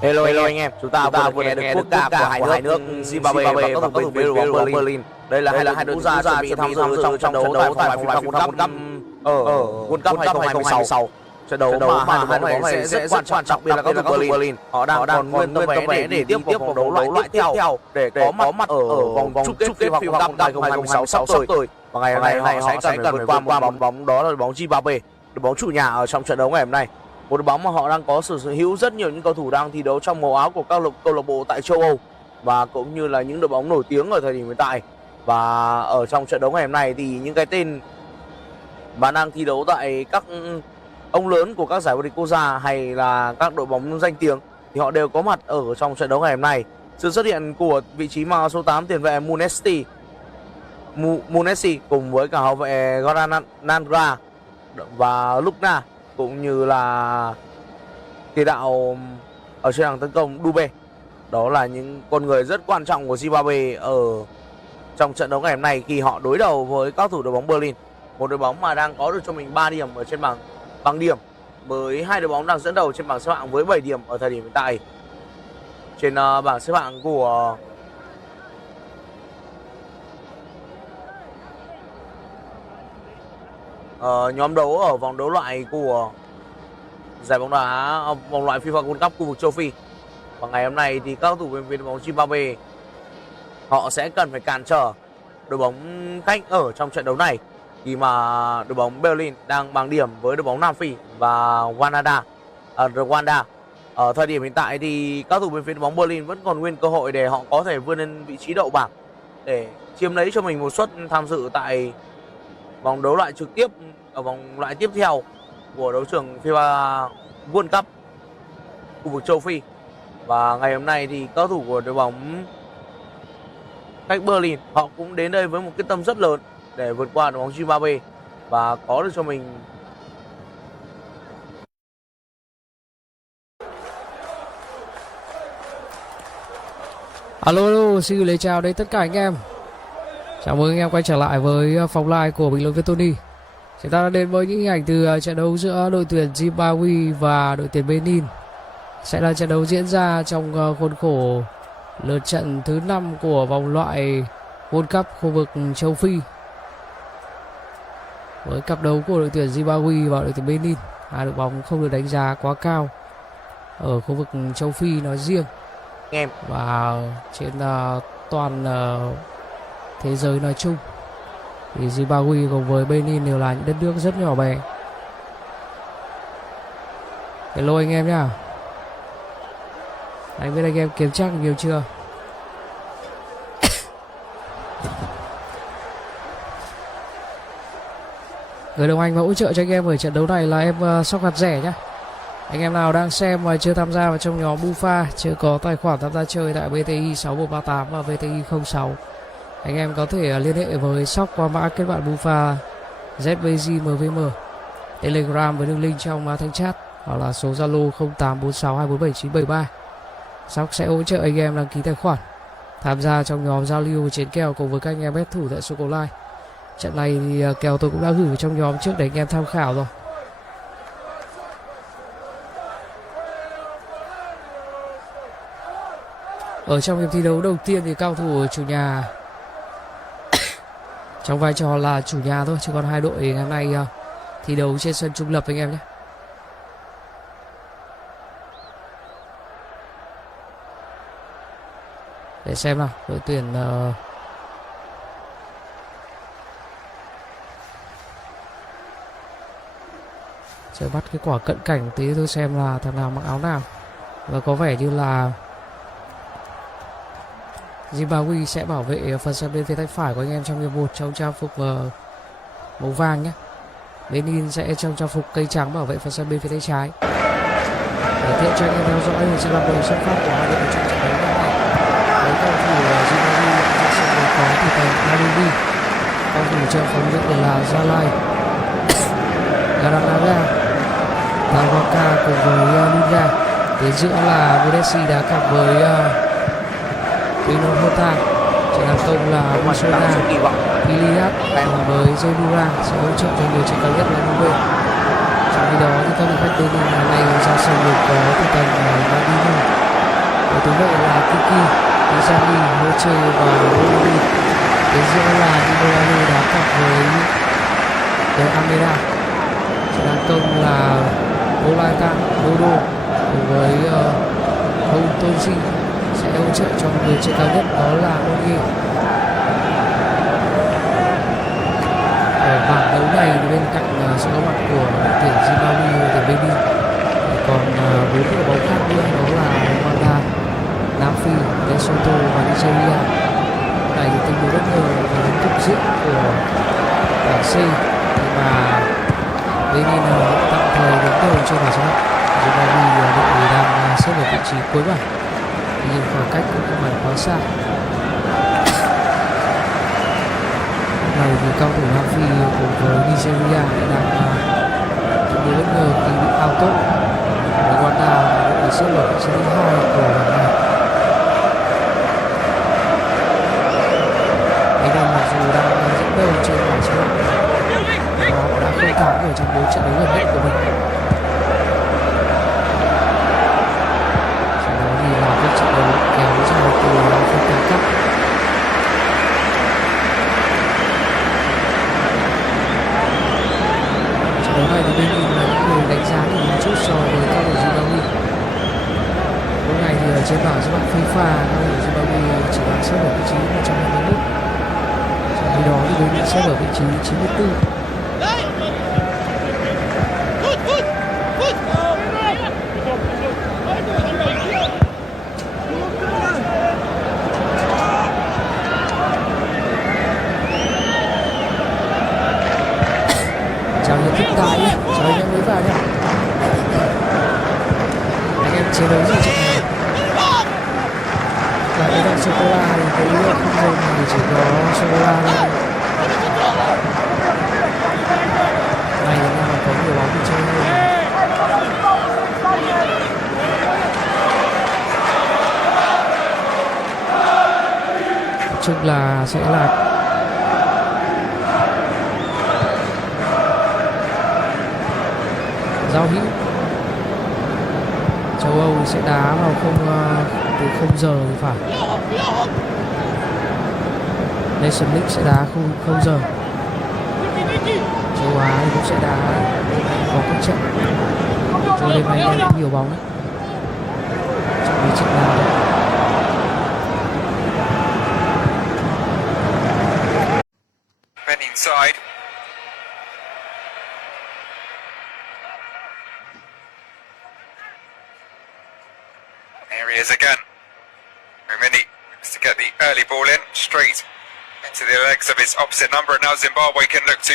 Hello anh em, chúng ta vừa nghe được quốc ca của hai nước Zimbabwe và các thủ bên phía Berlin. Đây là hai đội quốc gia chuẩn bị tham dự trong trận đấu tại vòng loại World Cup World Cup 2026. Trận đấu mà hai đội bóng này sẽ rất quan trọng, đặc biệt là các thủ Berlin. Họ đang còn nguyên tấm vé để tiếp vào vòng đấu loại tiếp theo để có mặt ở vòng chung kết FIFA World Cup 2026 sắp tới. Và ngày hôm nay họ sẽ cần vượt qua một bóng, đó là đội bóng Zimbabwe, đội bóng chủ nhà ở trong trận đấu ngày hôm nay. Một đội bóng mà họ đang có sở hữu rất nhiều những cầu thủ đang thi đấu trong màu áo của các câu lạc bộ tại châu Âu và cũng như là những đội bóng nổi tiếng ở thời điểm hiện tại. Và ở trong trận đấu ngày hôm nay thì những cái tên mà đang thi đấu tại các ông lớn của các giải vô địch quốc gia hay là các đội bóng danh tiếng thì họ đều có mặt ở trong trận đấu ngày hôm nay. Sự xuất hiện của vị trí mang số 8 tiền vệ Munesi cùng với cả hậu vệ Goranandra và Lukna cũng như là tiền đạo ở trên hàng tấn công Dube. Đó là những con người rất quan trọng của Zimbabwe ở trong trận đấu ngày hôm nay khi họ đối đầu với các thủ đội bóng Berlin. Một đội bóng mà đang có được cho mình 3 điểm ở trên bảng điểm, với hai đội bóng đang dẫn đầu trên bảng xếp hạng với 7 điểm ở thời điểm hiện tại. Trên bảng xếp hạng của nhóm đấu ở vòng đấu loại của giải bóng đá vòng loại FIFA World Cup khu vực châu Phi. Và ngày hôm nay thì các cầu thủ bên phía đội bóng Zimbabwe họ sẽ cần phải cản trở đội bóng khách ở trong trận đấu này khi mà đội bóng Berlin đang bằng điểm với đội bóng Nam Phi và Rwanda. Ở thời điểm hiện tại thì các cầu thủ bên phía đội bóng Berlin vẫn còn nguyên cơ hội để họ có thể vươn lên vị trí đậu bảng để chiếm lấy cho mình một suất tham dự tại vòng đấu loại trực tiếp ở vòng loại tiếp theo của đấu trường FIFA World Cup khu vực châu Phi. Và ngày hôm nay thì các thủ của đội bóng khách Berlin họ cũng đến đây với một quyết tâm rất lớn để vượt qua đội bóng Zimbabwe và có được cho mình Alo, xin gửi lời chào đến tất cả anh em. Chào mừng anh em quay trở lại với phòng live của bình luận viên Tony. Chúng ta đã đến với những hình ảnh từ trận đấu giữa đội tuyển Zimbabwe và đội tuyển Benin. Sẽ là trận đấu diễn ra trong khuôn khổ lượt trận thứ 5 của vòng loại World Cup khu vực châu Phi. Với cặp đấu của đội tuyển Zimbabwe và đội tuyển Benin, hai đội bóng không được đánh giá quá cao ở khu vực châu Phi nói riêng và trên toàn thế giới nói chung. Thì Zimbabwe cùng với Benin đều là những đất nước rất nhỏ bé. Hello anh em nhá. Anh biết anh em kiểm tra nhiều chưa? Người đồng hành và hỗ trợ cho anh em ở trận đấu này là em Sóc Hạt Rẻ nhé. Anh em nào đang xem mà chưa tham gia vào trong nhóm Bufa, chưa có tài khoản tham gia chơi tại BTI 6138 và BTI 06, anh em có thể liên hệ với Sóc qua mã kết bạn Bufa ZBGMVM, Telegram với đường link trong thanh chat hoặc là số Zalo 0846247973. Sóc sẽ hỗ trợ anh em đăng ký tài khoản, tham gia trong nhóm giao lưu chiến kèo cùng với các anh em bet thủ tại Soko Live. Trận này thì kèo tôi cũng đã gửi trong nhóm trước để anh em tham khảo rồi. Ở trong hiệp thi đấu đầu tiên thì cao thủ chủ nhà trong vai trò là chủ nhà thôi, chứ còn hai đội ngày hôm nay thi đấu trên sân trung lập anh em nhé. Để xem nào, đội tuyển chờ bắt cái quả cận cảnh tí tôi xem là thằng nào mặc áo nào. Và có vẻ như là Zimbabwe sẽ bảo vệ phần sân bên phía tay phải của anh em trong hiệp 1 trong trang phục màu vàng nhé. Benin sẽ trong trang phục cây trắng bảo vệ phần sân bên phía tay trái. Để tiện cho anh em theo dõi thì sẽ là đội xuất phát của hai đội trong trận đấu này. Với cầu thủ Zimbabwe sẽ sân đấu có thủ thành Arubi, cầu thủ trong phòng ngự là Zalai, Garanaga, Tawaka cùng với Luga. Đến giữa là Modesi đá cặp với Pinota, trên hàng công là Musona, Iliad cùng với Zedura sẽ hỗ trợ cho người trên cao nhất là Nube. Trong khi đó thì các đội khách Benin này ra sân được có thủ thành Madino, Ở tuyến đội là Kiki, Izami, Moche và Rodi. Đến giữa là Nimorani đá cặp với De Almeida. Trận đá công là Olaitan, Dodo cùng với Houtonji sẽ hỗ trợ cho người trên cao nhất, đó là Monier. Ở bảng đấu này thì bên cạnh sự có mặt của đội tuyển Zimbabwe và tuyển Benin còn 4 đội bóng khác nữa, đó là Rwanda, Nam Phi, Lesotho và Nigeria. Này thì tương đối bất ngờ về đến cục diện của bảng C, mà Benin tạm thời đứng đầu trên bảng xếp hạng. Zimbabwe đội đang xếp ở vị trí cuối bảng, nhưng khoảng cách cũng không phải quá xa. Này thì cao thủ Nam Phi cùng với Nigeria đang tương đối bất ngờ khi bị out top. Rwanda đội xếp ở vị trí thứ 2 của bảng này. Benin mặc dù đang dẫn đầu trên bảng xếp hạng và đã không thắng ở trong 4 trận đấu gần nhất của mình. Sau đó thì là các trận đấu kéo dài từ phân tán cấp. Trận đấu này thì Benin là những người đánh giá thì một chút so với các đội Zimbabwe. Lúc này thì ở trên bảng xếp hạng FIFA, các đội Zimbabwe chỉ đang xếp ở vị trí 121. Trong khi đó thì Benin xếp ở vị trí 94. Chào những hiện tại nhé, chào anh em mới vào nhé. Anh em chiến đấu gì trận này? Và cái đoạn sô-cô-la thì thấy không dồn thì chỉ có sô-cô-la thôi. Này thì mà có nhiều bóng đi chơi hơn. Nói chung là sẽ là giao hữu. Châu Âu sẽ đá vào từ 0 giờ thì phải. Nation League sẽ đá 0 giờ. Châu Á thì cũng sẽ đá có các trận. Cho đêm nay đang có nhiều bóng đấy. Trong mấy trận nào đấy. Benin side. Here he is again. Rumini looks to get the early ball in, straight into the legs of his opposite number, and now Zimbabwe can look to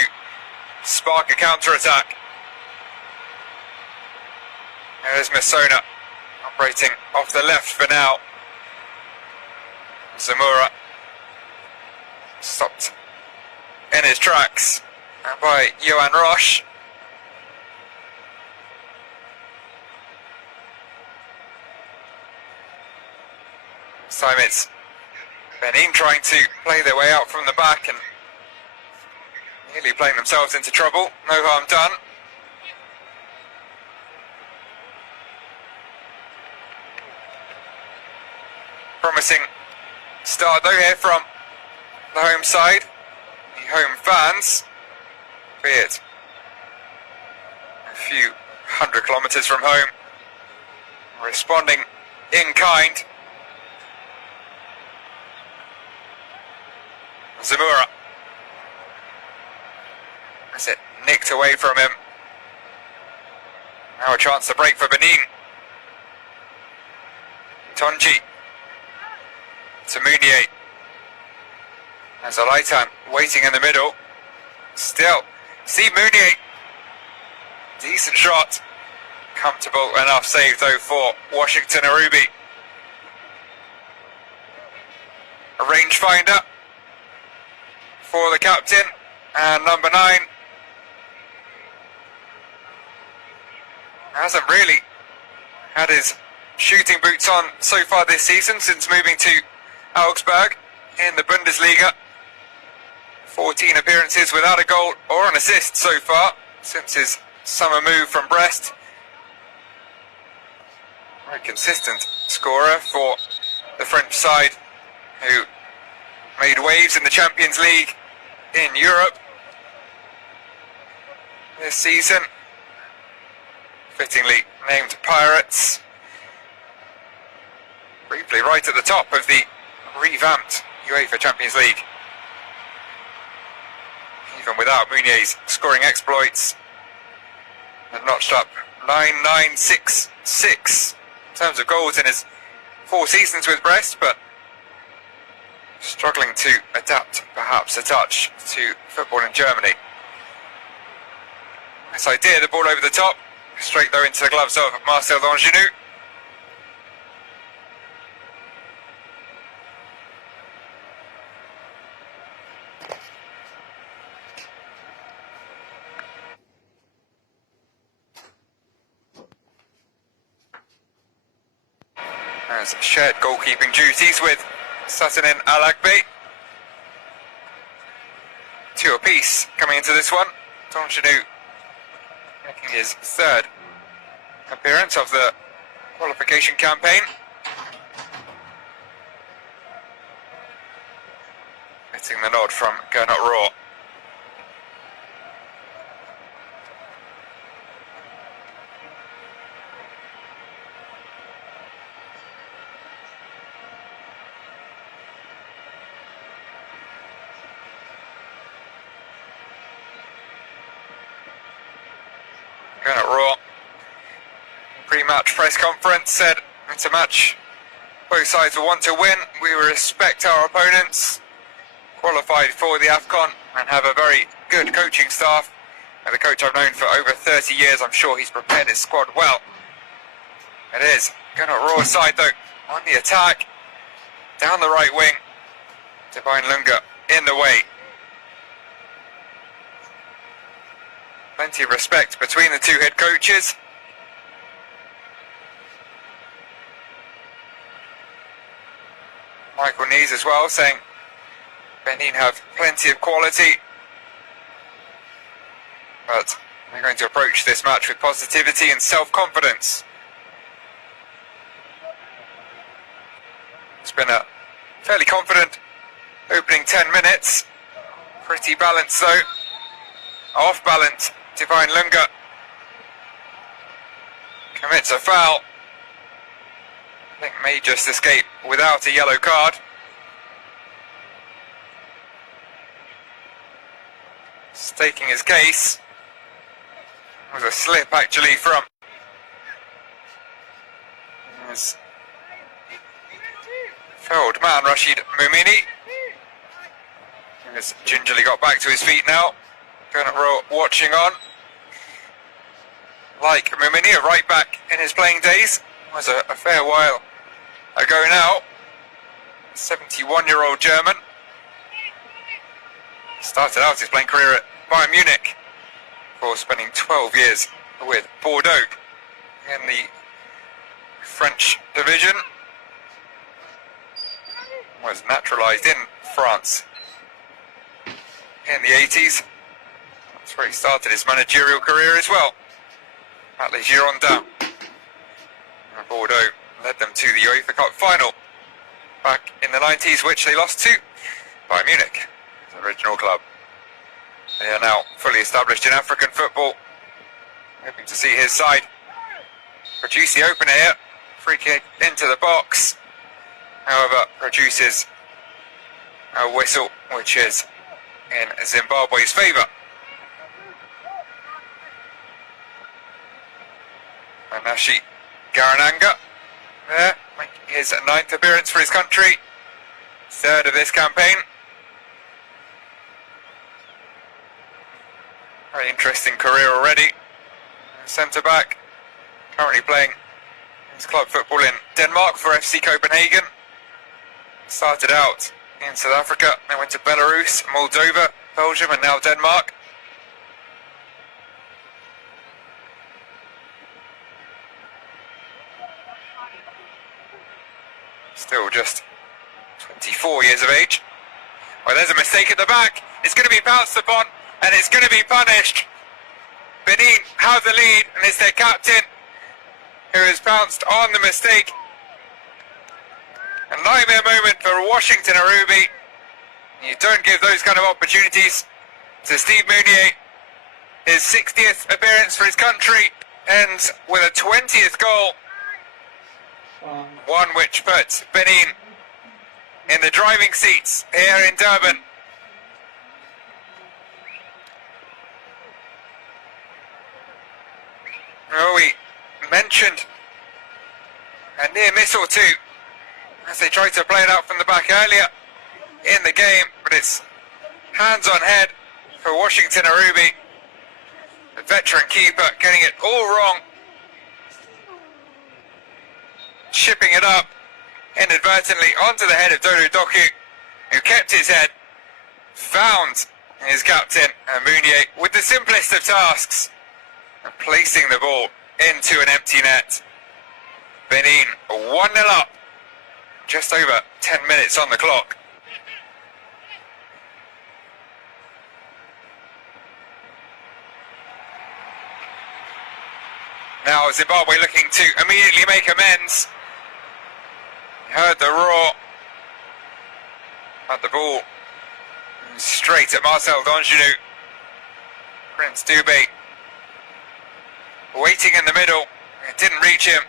spark a counter-attack. There's Masona operating off the left for now. Zamora stopped in his tracks by Johan Roche. This time it's Benin trying to play their way out from the back and nearly playing themselves into trouble. No harm done. Promising start though here from the home side, the home fans, be it a few 100 kilometres from home, responding in kind. Zamora has it nicked away from him. Now a chance to break for Benin. Tonji to Mounier. As Olaitan waiting in the middle. Still, Steve Mounier. Decent shot. Comfortable enough save though for Washington Arubi. A rangefinder for the captain and number 9. Hasn't really had his shooting boots on so far this season since moving to Augsburg in the Bundesliga. 14 appearances without a goal or an assist so far since his summer move from Brest. Very A consistent scorer for the French side, who made waves in the Champions League in Europe this season. Fittingly named Pirates. Briefly right at the top of the revamped UEFA Champions League. Even without Meunier's scoring exploits, and notched up 9,966 in terms of goals in his 4 seasons with Brest, but struggling to adapt perhaps a touch to football in Germany. This idea, the ball over the top, straight though into the gloves of Marcel Dangenou. Has shared goalkeeping duties with Satanin Alagbe. 2 apiece coming into this one. Dangenou making his 3rd appearance of the qualification campaign. Getting the nod from Gernot Rohr. Gernot Rohr, pre-match press conference, said it's a match both sides will want to win. We will respect our opponents, qualified for the AFCON, and have a very good coaching staff. And the coach I've known for over 30 years, I'm sure he's prepared his squad well. It is Gernot Rohr's side though, on the attack, down the right wing. Divine Lunga in the way. Plenty of respect between the 2 head coaches. Michael Nees as well, saying Benin have plenty of quality, but they're going to approach this match with positivity and self-confidence. It's been a fairly confident opening 10 minutes. Pretty balanced though. Off balance, Divine Lunga commits a foul. I think may just escape without a yellow card. Staking his case. It was a slip actually from his fouled man, Rashid Moumini. He has gingerly got back to his feet now. Gernot Rohr watching on. Like Moumini, a right back in his playing days. It was a fair while ago now. 71-year-old German. Started out his playing career at Bayern Munich before spending 12 years with Bordeaux in the French division. Was naturalised in France in the 80s. That's where he started his managerial career as well, at Les Girondins. And Bordeaux led them to the UEFA Cup final back in the 90s, which they lost to Bayern Munich, the original club. They are now fully established in African football. Hoping to see his side produce the opener here. Free kick into the box. However, produces a whistle, which is in Zimbabwe's favour. Anashi Garananga there, making his 9th appearance for his country, 3rd of this campaign. Very interesting career already. Centre back, currently playing his club football in Denmark for FC Copenhagen. Started out in South Africa, then went to Belarus, Moldova, Belgium, and now Denmark. Still just 24 years of age. Well, there's a mistake at the back. It's going to be bounced upon, and it's going to be punished. Benin have the lead, and it's their captain, who has pounced on the mistake. A nightmare moment for Washington Arubi. You don't give those kind of opportunities to Steve Mounier. His 60th appearance for his country ends with a 20th goal. One which puts Benin in the driving seats here in Durban. Oh, we mentioned a near miss or two as they tried to play it out from the back earlier in the game, but it's hands on head for Washington Arubi. The veteran keeper getting it all wrong, chipping it up inadvertently onto the head of Dodo Doku, who kept his head, found his captain Mounier with the simplest of tasks, and placing the ball into an empty net. Benin 1-0 up, just over 10 minutes on the clock. Now Zimbabwe looking to immediately make amends. You heard the roar, but the ball straight at Marcel Dongenou. Prince Dube waiting in the middle, it didn't reach him.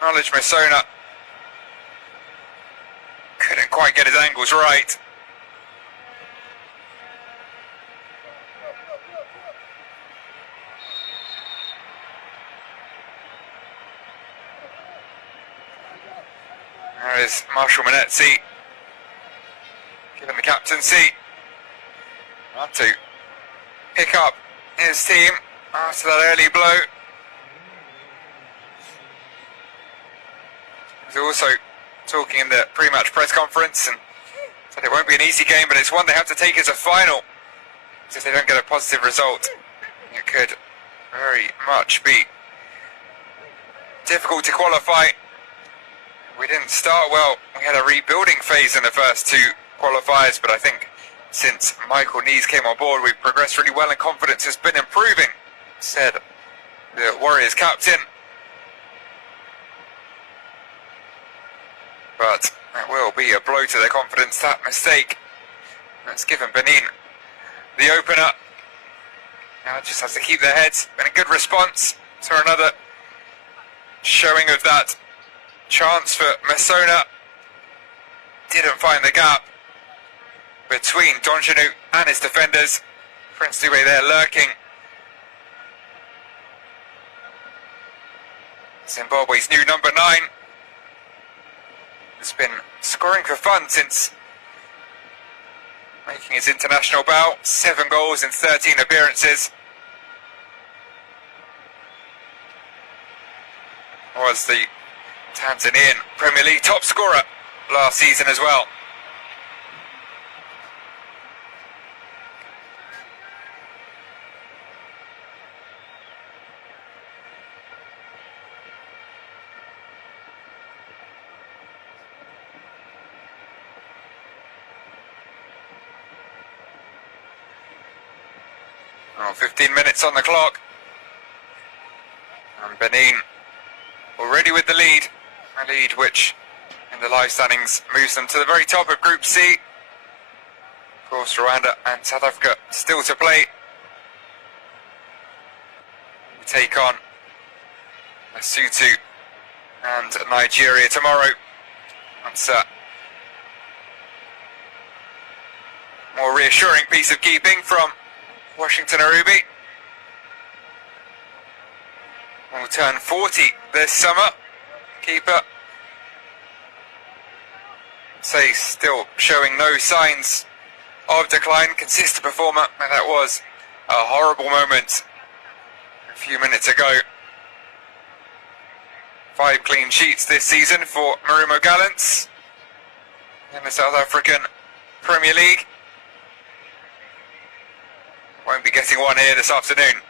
Knowledge Masona couldn't quite get his angles right. There is Marshall Manetzi given the captaincy. Had to pick up his team after that early blow. He was also talking in the pre-match press conference and said it won't be an easy game, but it's one they have to take as a final. If they don't get a positive result, it could very much be difficult to qualify. We didn't start well. We had a rebuilding phase in the first two qualifiers, but I think since Michael Nees came on board, we've progressed really well and confidence has been improving, said the Warriors captain. But that will be a blow to their confidence, that mistake. That's given Benin the opener. Now just has to keep their heads. Been a good response to another showing of that chance for Masona. Didn't find the gap between Dongenou and his defenders. Prince Dube there lurking. Zimbabwe's new number 9 has been scoring for fun since making his international bow. 7 goals in 13 appearances. Was the Tanzanian Premier League top scorer last season as well. Oh, 15 minutes on the clock. And Benin already with the lead. A lead which in the live standings moves them to the very top of Group C. Of course, Rwanda and South Africa still to play. We take on Lesotho and Nigeria tomorrow. That's a more reassuring piece of keeping from Washington Arubi. Will turn 40 this summer. Keeper say still showing no signs of decline. Consistent performer, and that was a horrible moment a few minutes ago. 5 clean sheets this season for Marumo Gallants in the South African Premier League. Won't be getting one here this afternoon.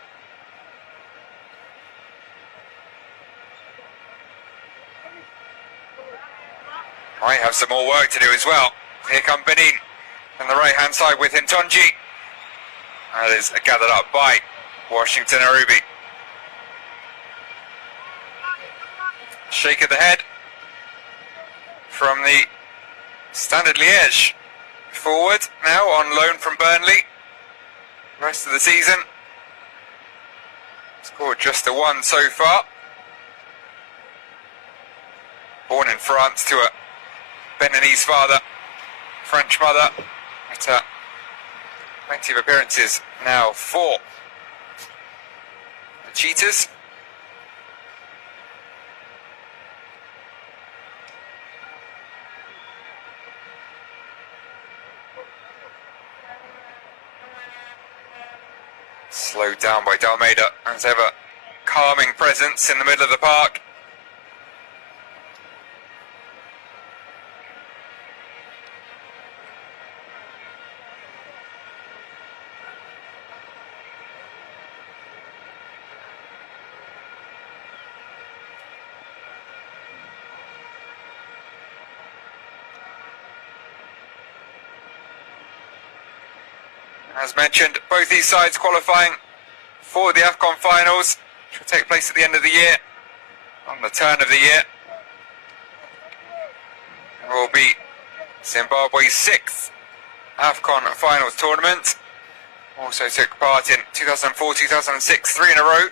Might have some more work to do as well. Here come Benin on the right hand side with Hintonji. That is gathered up by Washington Arubi. shake of the head from the Standard Liège. Forward now on loan from Burnley. Rest of the season. Scored just a 1 so far. Born in France to a Beninese father, French mother. But, plenty of appearances now for the Cheetahs. Slowed down by Dalmeida, as ever, calming presence in the middle of the park. As mentioned, both these sides qualifying for the AFCON finals, which will take place at the end of the year, on the turn of the year. It will be Zimbabwe's 6th AFCON finals tournament. Also took part in 2004, 2006, 3 in a row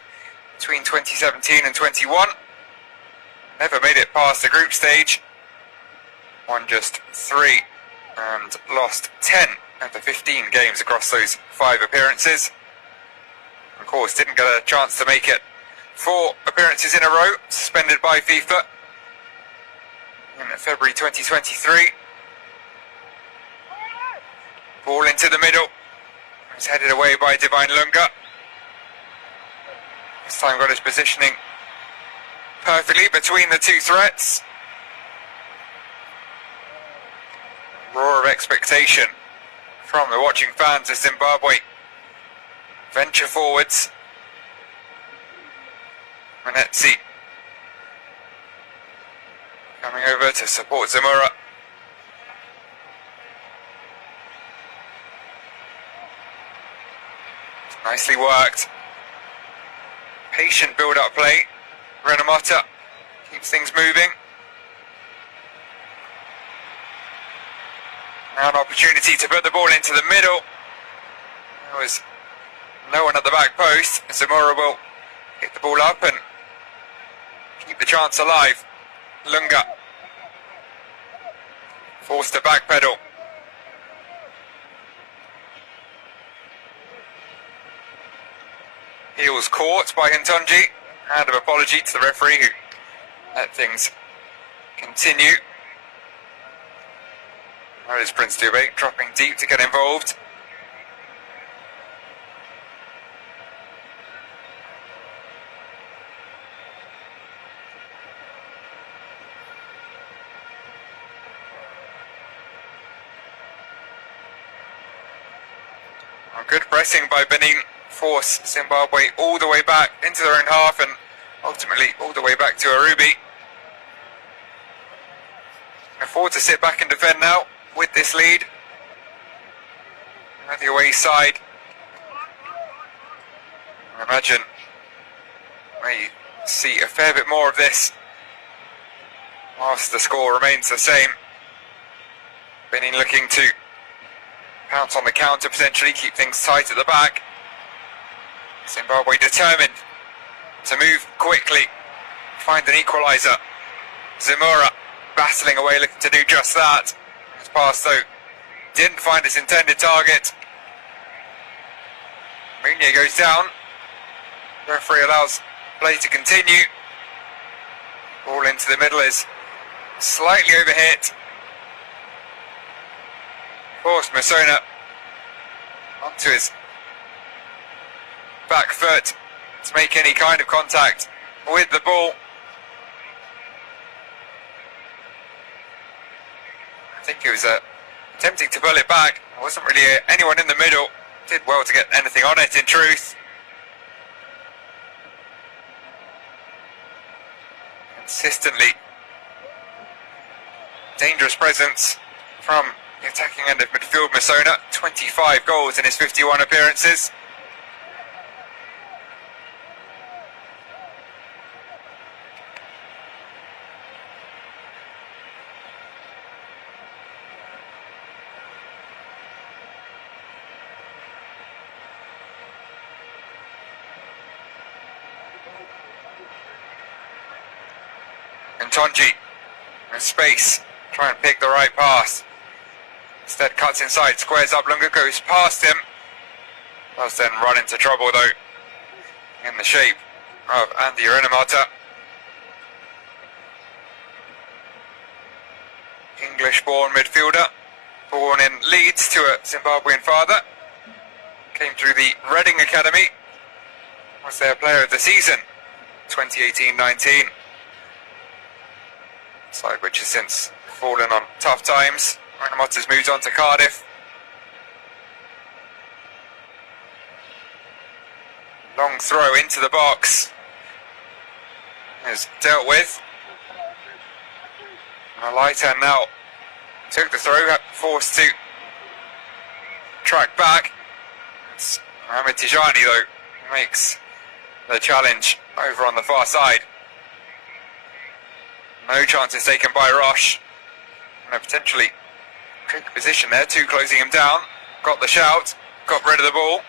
between 2017 and 21. Never made it past the group stage. Won just 3 and lost 10 of the 15 games across those 5 appearances. Of course, didn't get a chance to make it 4 appearances in a row, suspended by FIFA in February 2023. Ball into the middle. It's headed away by Divine Lunga. This time got his positioning perfectly between the 2 threats. Roar of expectation from the watching fans of Zimbabwe. Venture forwards. Manetsi coming over to support Zamora. Nicely worked. Patient build-up play. Renamotta keeps things moving. Now an opportunity to put the ball into the middle. There was no one at the back post. Zamora will pick the ball up and keep the chance alive. Lunga forced to backpedal. Heels caught by Hintonji. Hand of apology to the referee who let things continue. There is Prince Dube dropping deep to get involved. Good pressing by Benin force Zimbabwe all the way back into their own half and ultimately all the way back to Arubi. Afford to sit back and defend now with this lead. On the away side, I imagine we see a fair bit more of this whilst the score remains the same. Benin looking to pounce on the counter, potentially keep things tight at the back. Zimbabwe determined to move quickly, find an equalizer. Zamora battling away, looking to do just that. His pass though didn't find its intended target. Mounier goes down. Referee allows play to continue. Ball into the middle is slightly overhit. Forced Masona onto his back foot to make any kind of contact with the ball. I think he was attempting to pull it back. There wasn't really anyone in the middle. Did well to get anything on it, in truth. Consistently dangerous presence from the attacking end of midfield. Masona, 25 goals in his 51 appearances. And Tonji in space, try and pick the right pass. Instead cuts inside, squares up, Lunga goes past him. Does then run into trouble though, in the shape of Andy Renamata. English-born midfielder, born in Leeds to a Zimbabwean father. Came through the Reading Academy, was their player of the season, 2018-19. Side which has since fallen on tough times. Renamata's moved on to Cardiff. Long throw into the box is dealt with. Alaitan now took the throw, forced to track back. It's Mohamed Tijani though, who makes the challenge over on the far side. No chances taken by Roche. And a potentially quick position there, two closing him down. Got the shout, got rid of the ball.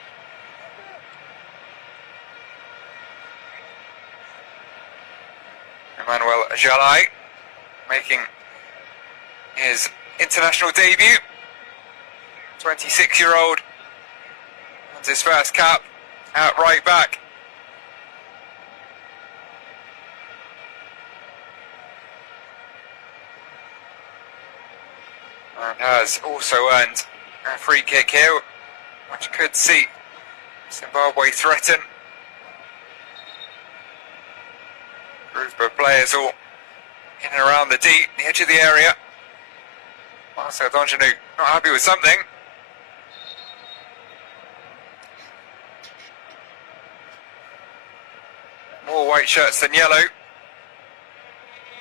Emmanuel Jalai making his international debut. 26-year-old. That's his first cap at right back. And has also earned a free kick here, which could see Zimbabwe threaten. Group of players all in and around the edge of the area. Marcel Donjanu not happy with something. More white shirts than yellow.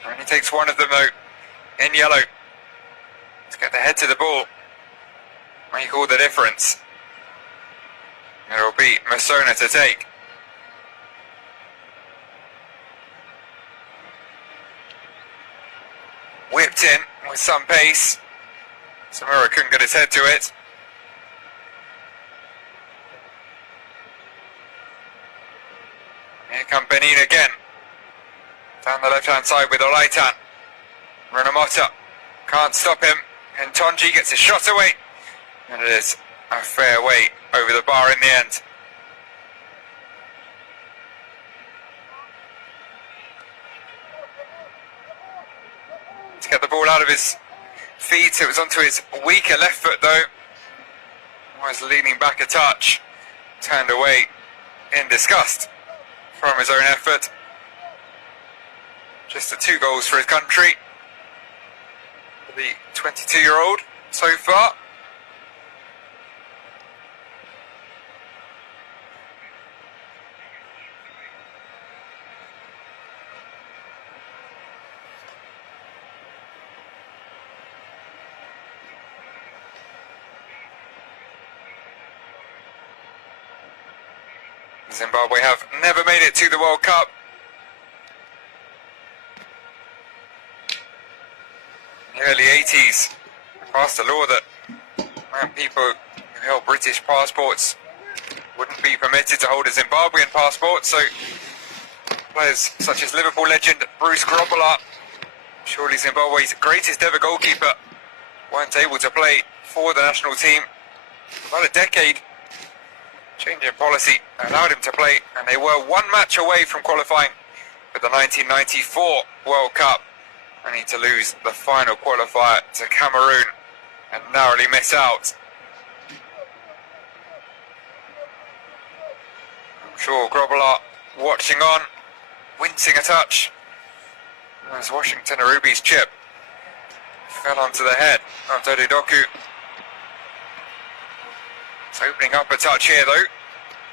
And he takes one of them though, in yellow. To get the head to the ball. Make all the difference. It'll be Masona to take. Whipped in with some pace. Samura couldn't get his head to it. Here come Benin again. Down the left-hand side with Olaitan. Renamata can't stop him. And Tonji gets his shot away. And it is a fair way over the bar in the end. To get the ball out of his feet, it was onto his weaker left foot though. Was leaning back a touch, turned away in disgust from his own effort. Just the 2 goals for his country. The 22-year-old so far. Zimbabwe have never made it to the World Cup. In the early 80s, passed a law that people who held British passports wouldn't be permitted to hold a Zimbabwean passport, so players such as Liverpool legend Bruce Grobbelaar, surely Zimbabwe's greatest ever goalkeeper, weren't able to play for the national team for about a decade. Change in policy allowed him to play, and they were 1 match away from qualifying for the 1994 World Cup, only to lose the final qualifier to Cameroon and narrowly miss out. I'm sure Grobbelaar watching on, wincing a touch as Washington Arubi's chip fell onto the head of Dodo Doku. It's opening up a touch here though,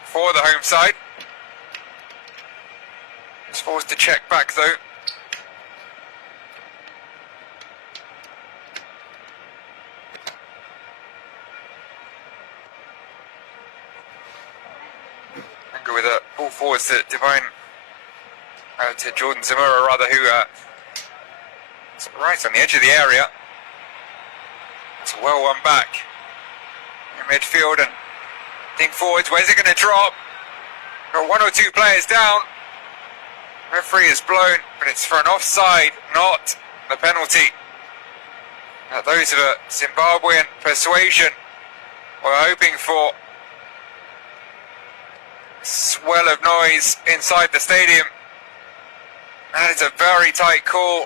for the home side. It's forced to check back though. And go with a ball forwards to to Jordan Zamora rather, who is right on the edge of the area. It's a well won back. In midfield and think forwards, where's it going to drop? Got 1 or 2 players down. Referee is blown, but it's for an offside, not the penalty. Now, those of a Zimbabwean persuasion were hoping for a swell of noise inside the stadium. And it's a very tight call.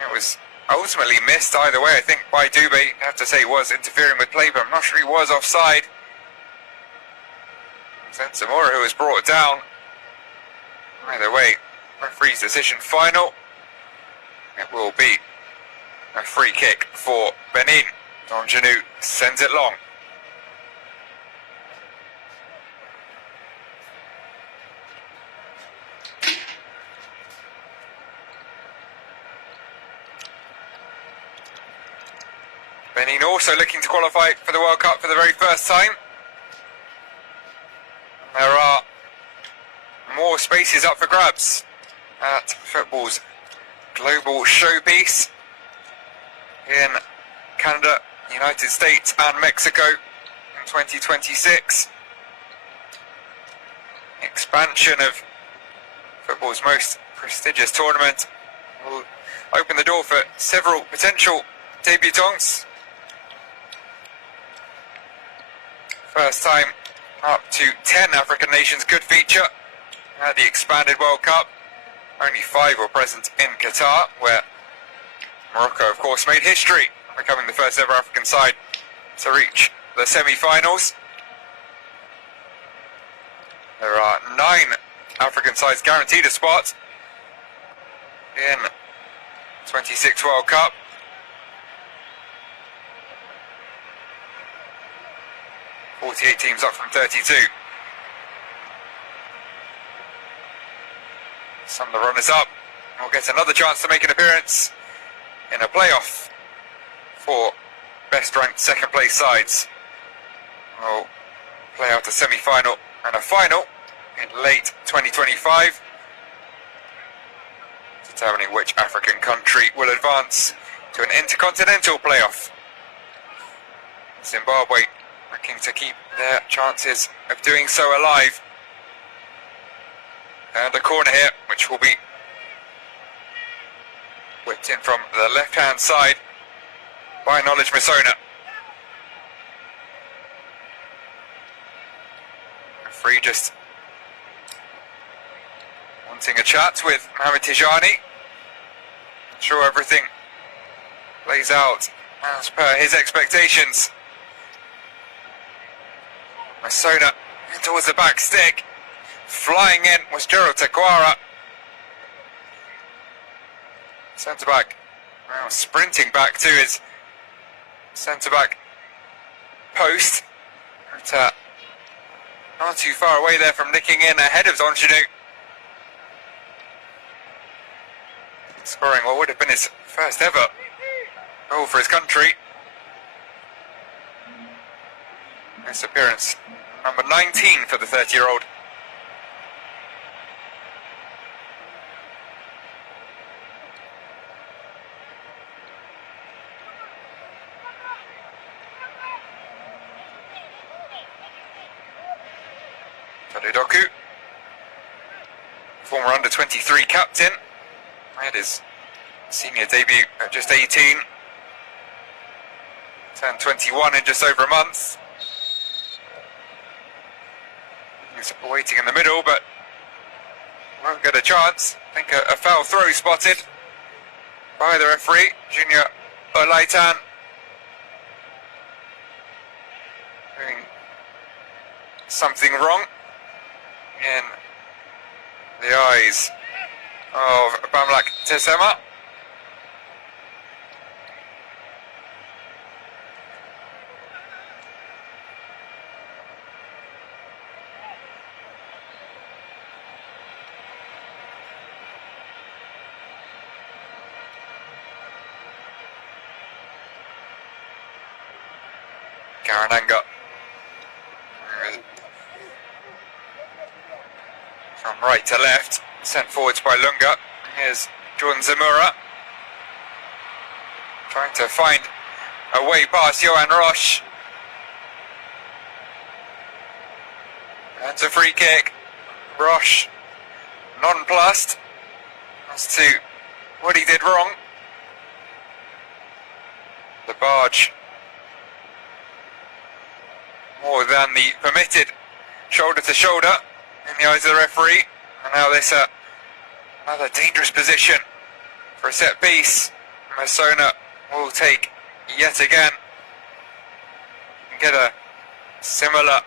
It was ultimately missed either way, I think, by Dube. I have to say he was interfering with play, but I'm not sure he was offside. Then Zamora, who was brought down. Either way, referee's decision final. It will be a free kick for Benin. Donjanu sends it long. Benin also looking to qualify for the World Cup for the very first time. There are more spaces up for grabs at football's global showpiece in Canada, United States and Mexico in 2026. Expansion of football's most prestigious tournament will open the door for several potential debutants. First time up to 10 African nations could feature at the expanded World Cup. Only 5 were present in Qatar, where Morocco, of course, made history, becoming the first ever African side to reach the semi-finals. There are 9 African sides guaranteed a spot in 26 World Cup. .48 teams up from 32. Some of the runners up will get another chance to make an appearance in a playoff for best ranked second place sides. We'll play out a semi-final and a final in late 2025, determining which African country will advance to an intercontinental playoff. Zimbabwe looking to keep their chances of doing so alive. And a corner here, which will be whipped in from the left-hand side by Knowledge Masona. Referee just wanting a chat with Mohamed Tijani. Sure everything plays out as per his expectations. Masona towards the back stick. Flying in was Gerald Takwara. Centre-back now sprinting back to his centre-back post. But, not too far away there from nicking in ahead of Donjanu. Scoring what would have been his first ever goal for his country. This appearance, number 19 for the 30-year-old. Doku, former under-23 captain, made his senior debut at just 18, turned 21 in just over a month. He's waiting in the middle, but won't get a chance. I think a foul throw spotted by the referee, Junior Olaitan. Doing something wrong in the eyes of Bamlak Tesema. Garananga. From right to left, sent forwards by Lunga. Here's Jordan Zamora, trying to find a way past Johan Roche. That's a free kick. Roche nonplussed as to what he did wrong. The barge more than the permitted shoulder to shoulder in the eyes of the referee. And now this another dangerous position for a set piece. Masona will take yet again and get a similar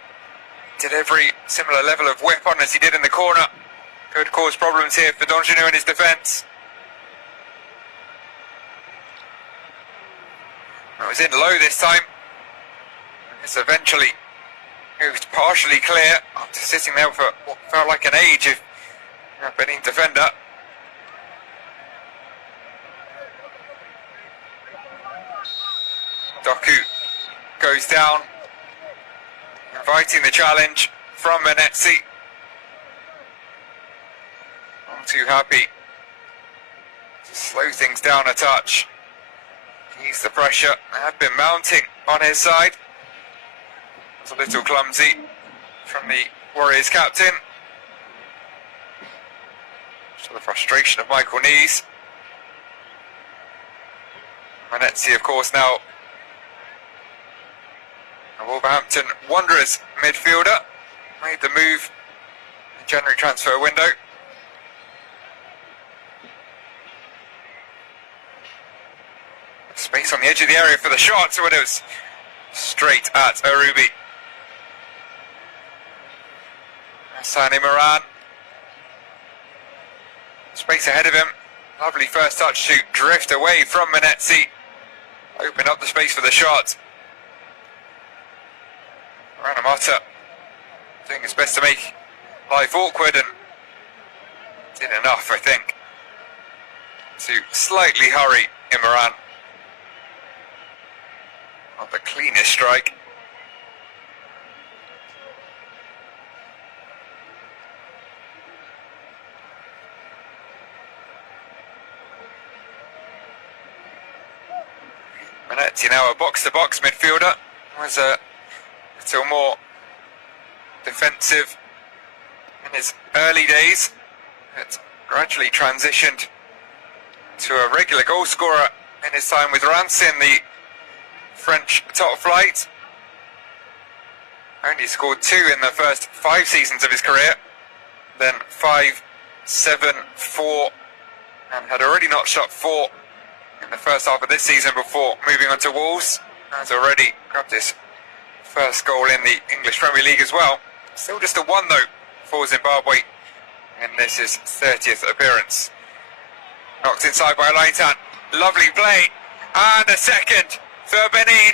delivery, similar level of whip on as he did in the corner. Could cause problems here for Donjanu and his defence. It was in low this time. It's eventually moved partially clear after sitting there for what felt like an age of Benin defender. Doku goes down, inviting the challenge from Menetsi. Not too happy to slow things down a touch. Ease the pressure. They have been mounting on his side. It was a little clumsy from the Warriors captain. To the frustration of Michael Nees. Menetsi, of course, now a Wolverhampton Wanderers midfielder. Made the move in the January transfer window. Space on the edge of the area for the shot, so it was straight at Arubi. Sani Moran. Space ahead of him. Lovely first touch to drift away from Menetsi. Open up the space for the shot. Ranamata doing his best to make life awkward and did enough, I think, to slightly hurry Imran. Not the cleanest strike. Menetsi now a box-to-box midfielder. Was a little more defensive in his early days. It gradually transitioned to a regular goal scorer in his time with Rancin, the French top flight. Only scored 2 in the first 5 seasons of his career, then 5, 7, 4, and had already notched up 4 in the first half of this season before moving on to Wolves. Has already grabbed his first goal in the English Premier League as well. Still just a 1 though for Zimbabwe, and this is 30th appearance. Knocked inside by Laitan. Lovely play, and a second for Benin.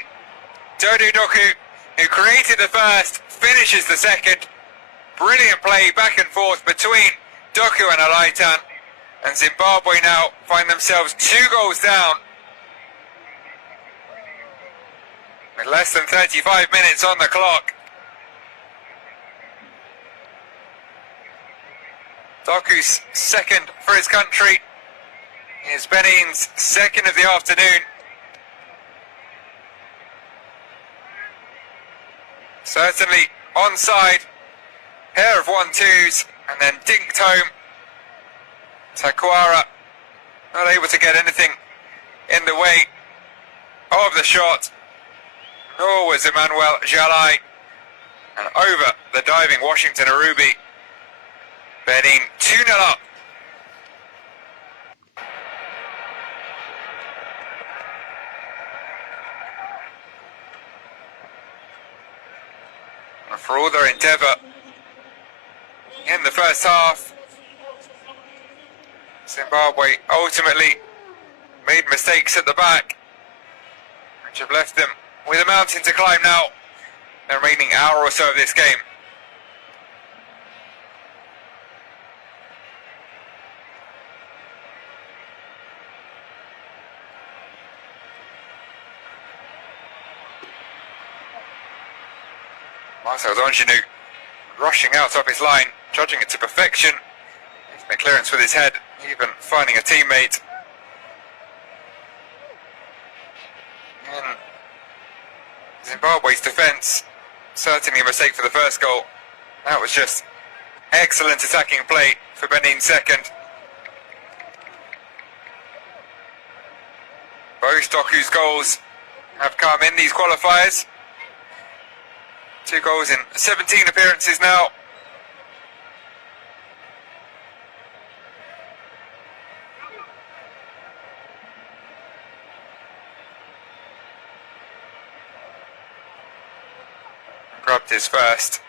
Dodo Doku, who created the first, finishes the second. Brilliant play back and forth between Doku and Alaitan, and Zimbabwe now find themselves 2 goals down with less than 35 minutes on the clock. Doku's second for his country is Benin's second of the afternoon. Certainly onside, pair of 1-2s, and then dinked home. Takwara not able to get anything in the way of the shot, nor was Emmanuel Jalai, and over the diving Washington Arubi. Benin 2-0 up. And for all their endeavour in the first half, Zimbabwe ultimately made mistakes at the back, which have left them with a mountain to climb now, the remaining hour or so of this game. Marcel Donjanu rushing out of his line, judging it to perfection. Making a clearance with his head, even finding a teammate. And Zimbabwe's defence, certainly a mistake for the first goal. That was just excellent attacking play for Benin second. Both Doku's goals have come in these qualifiers. 2 goals in 17 appearances now. Grabbed his first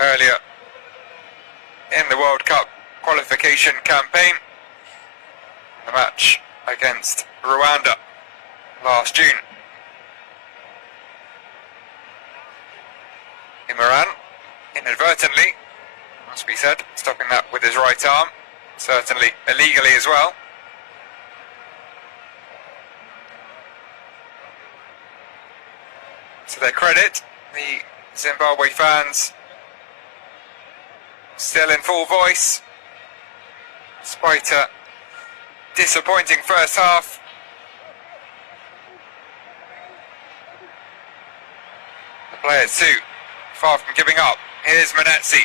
earlier in the World Cup qualification campaign. The match against Rwanda last June. Imran, inadvertently, must be said, stopping that with his right arm, certainly illegally as well. To their credit, the Zimbabwe fans still in full voice, despite a disappointing first half. The players too, far from giving up. Here's Manetsi,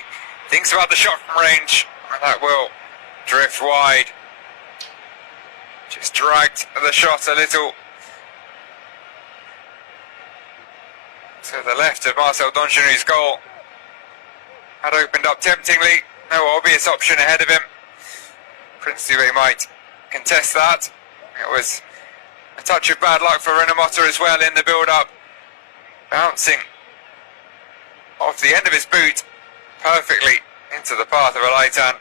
thinks about the shot from range, and that will drift wide. Just dragged the shot a little to the left of Marcel Donchenu's goal. Had opened up temptingly, no obvious option ahead of him. Prince Dube might contest that. It was a touch of bad luck for Renamotta as well in the build-up. Bouncing off the end of his boot perfectly into the path of Alaitan.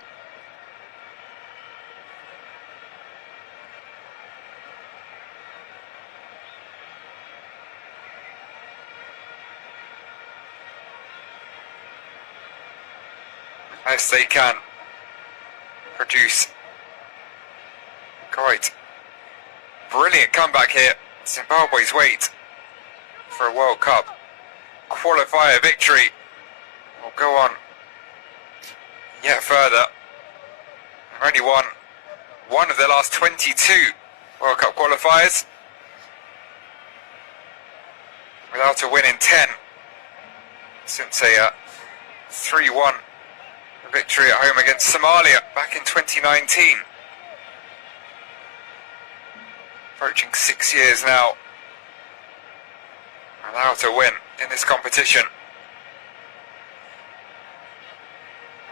As they can produce quite brilliant comeback here. Zimbabwe's wait for a World Cup qualifier victory will go on yet further. They've only won one of their last 22 World Cup qualifiers, without a win in 10 since a 3-1 victory at home against Somalia back in 2019. Approaching 6 years now without a win in this competition.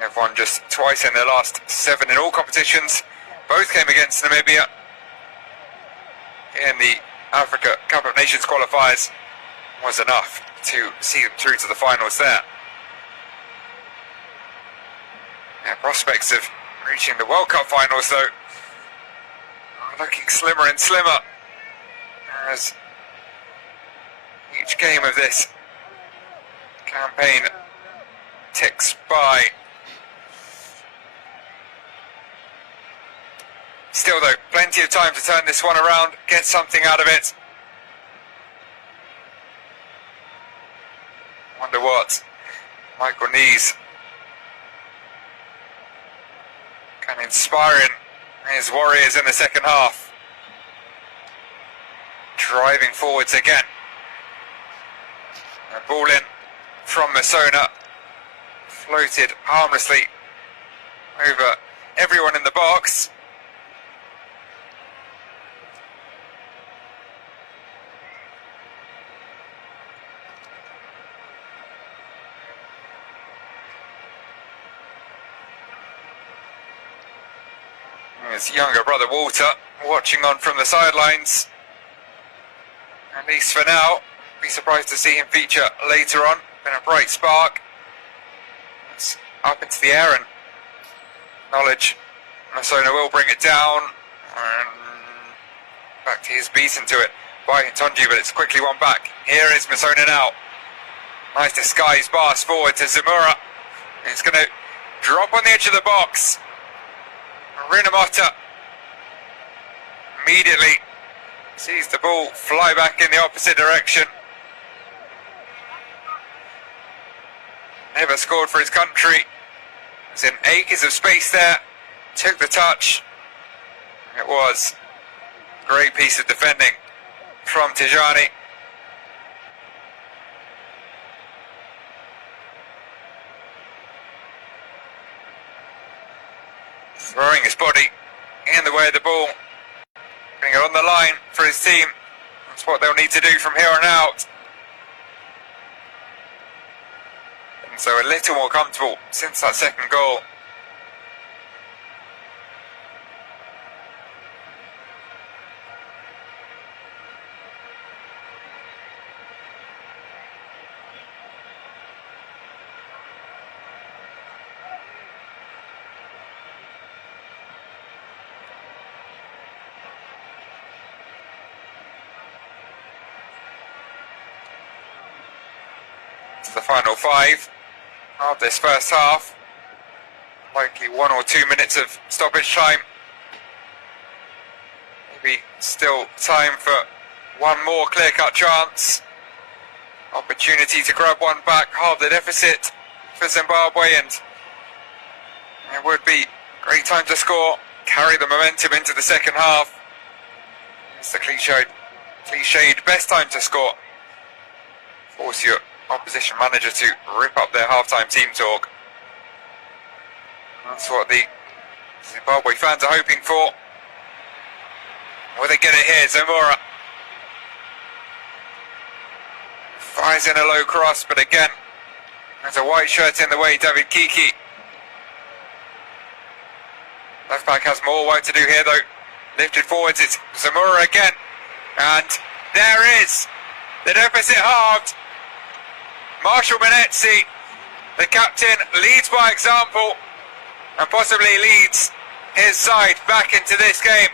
They've won just twice in their last 7 in all competitions. Both came against Namibia in the Africa Cup of Nations qualifiers. Was enough to see them through to the finals there. Yeah, prospects of reaching the World Cup finals, though, are looking slimmer and slimmer as each game of this campaign ticks by. Still, though, plenty of time to turn this one around, get something out of it. Wonder what Michael Nees can inspire his Warriors in the second half. Driving forwards again. A ball in from Masona. Floated harmlessly over everyone in the box. His younger brother Walter watching on from the sidelines. At least for now. Be surprised to see him feature later on. Been a bright spark. It's up into the air and knowledge Masona will bring it down. And back to his beaten to it by Ntonji, but it's quickly won back. Here is Masona now. Nice disguised pass forward to Zamura. It's going to drop on the edge of the box. Renamotta immediately sees the ball fly back in the opposite direction. Never scored for his country. Was in acres of space there. Took the touch. It was a great piece of defending from Tijani. body in the way of the ball. Putting it on the line for his team. That's what they'll need to do from here on out. And so a little more comfortable since that second goal. The final 5 of this first half. Likely 1 or 2 minutes of stoppage time. Maybe still time for one more clear-cut chance. Opportunity to grab one back, halve the deficit for Zimbabwe, and it would be great time to score, carry the momentum into the second half. It's the cliched best time to score. Force your opposition manager to rip up their halftime team talk. That's what the Zimbabwe fans are hoping for. Will they get it here? Zamora fires in a low cross, but again, there's a white shirt in the way, David Kiki. Left back has more work to do here though. Lifted forwards, it's Zamora again. And there is the deficit halved. Marshall Manetzi, the captain, leads by example and possibly leads his side back into this game.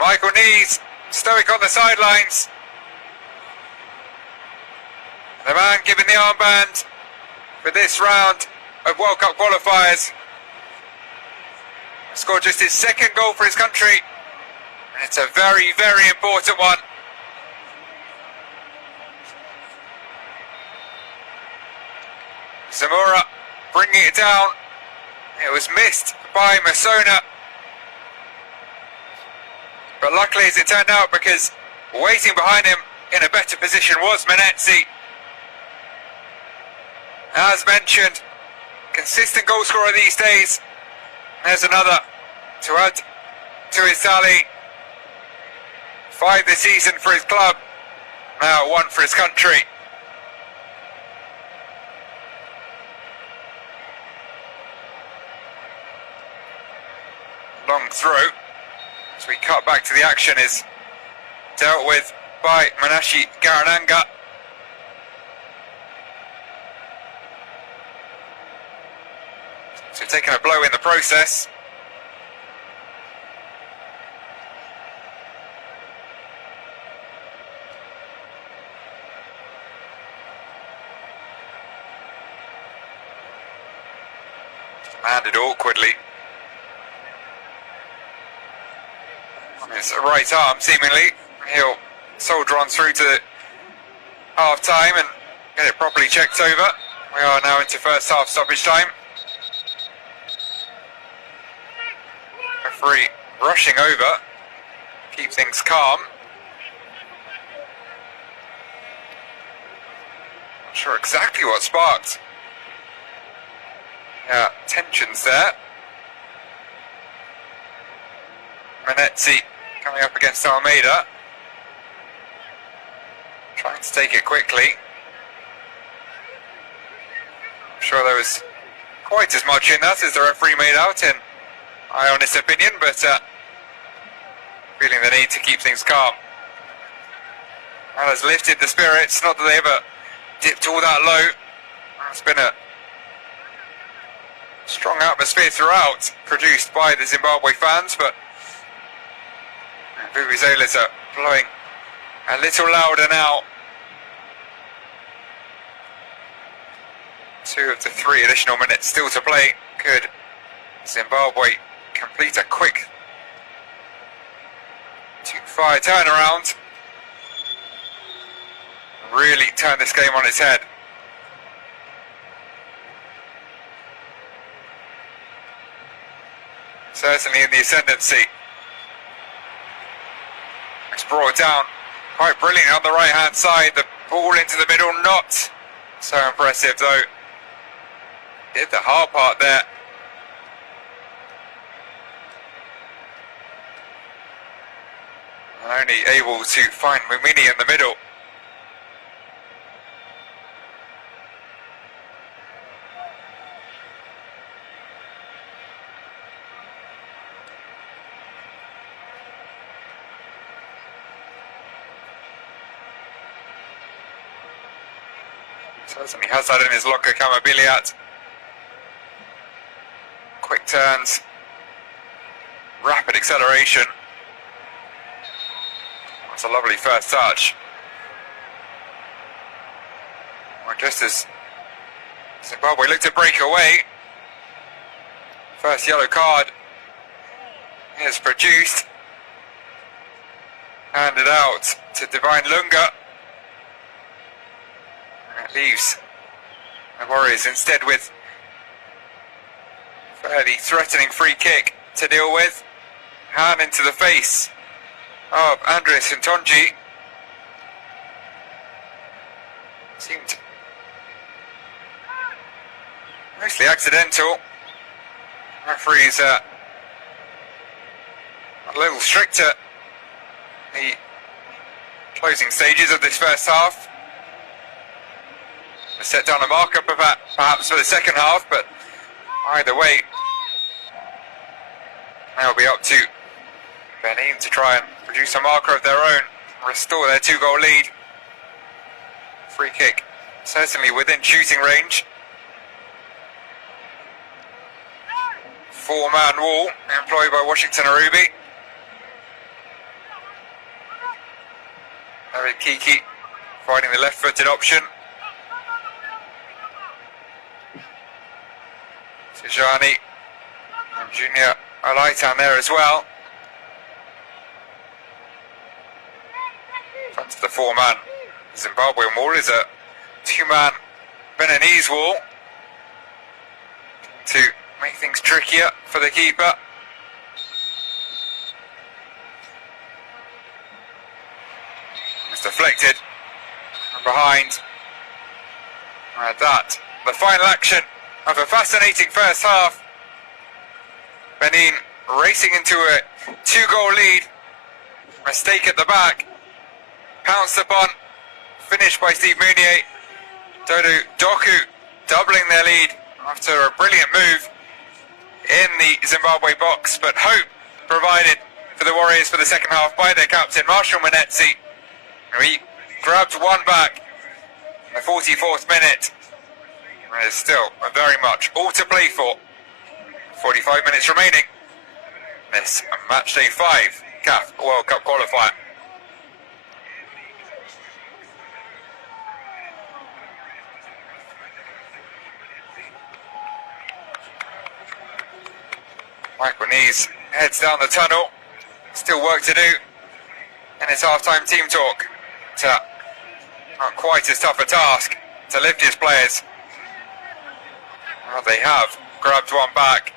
Michael Nees, stoic on the sidelines. The man given the armband for this round of World Cup qualifiers. Scored just his second goal for his country. It's a very, very important one. Zamora bringing it down. It was missed by Masona. But luckily as it turned out, because waiting behind him in a better position was Manetzi. As mentioned, consistent goal scorer these days. There's another to add to his tally. 5 this season for his club, now 1 for his country. Long throw, as we cut back to the action, is dealt with by Manashi Garananga. So taking a blow in the process. Landed awkwardly on his right arm, seemingly. He'll soldier on through to half time and get it properly checked over. We are now into first half stoppage time. Referee rushing over, keep things calm. Not sure exactly what sparked tensions there. Manetzi coming up against Almeida, trying to take it quickly. I'm sure there was quite as much in that as the referee made out, in my honest opinion, but feeling the need to keep things calm. That has lifted the spirits, not that they ever dipped all that low. It's been a strong atmosphere throughout, produced by the Zimbabwe fans, but vuvuzelas are blowing a little louder now. 2 of the 3 additional minutes still to play. Could Zimbabwe complete a quick 2-fire turnaround? Really turn this game on its head. Certainly in the ascendancy. It's brought down quite brilliantly on the right hand side. The ball into the middle, not So impressive though. Did the hard part there. And only able to find Mumini in the middle. Certainly has that in his locker, Kamabiliat. Quick turns, rapid acceleration. That's a lovely first touch. Well, just as Zimbabwe looked to break away, first yellow card is produced. Handed out to Divine Lunga. It leaves the Warriors instead with a fairly threatening free kick to deal with. Hand into the face of Andres Ntonji. Seemed mostly accidental. Referees a little stricter the closing stages of this first half. Set down a marker perhaps for the second half, but either way, now it'll be up to Benin to try and produce a marker of their own, restore their 2-goal lead. Free kick, certainly within shooting range. 4-man wall employed by Washington Arubi. David Kiki providing the left-footed option. Tijani and Junior Alaitan there as well. Front of the 4-man Zimbabwean wall is a 2-man Beninese wall to make things trickier for the keeper. It's deflected from behind. And that, the final action of a fascinating first half. Benin racing into a 2-goal lead. Mistake at the back. Pounced upon. Finished by Steve Mounier. Dodo Doku doubling their lead after a brilliant move in the Zimbabwe box. But hope provided for the Warriors for the second half by their captain, Marshall Manetsi. He grabbed one back in the 44th minute. There's still very much all to play for. 45 minutes remaining. This match day 5 CAF World Cup qualifier. Michael Nees heads down the tunnel. Still work to do in his half-time team talk. Not quite as tough a task to lift his players. Well, they have grabbed one back.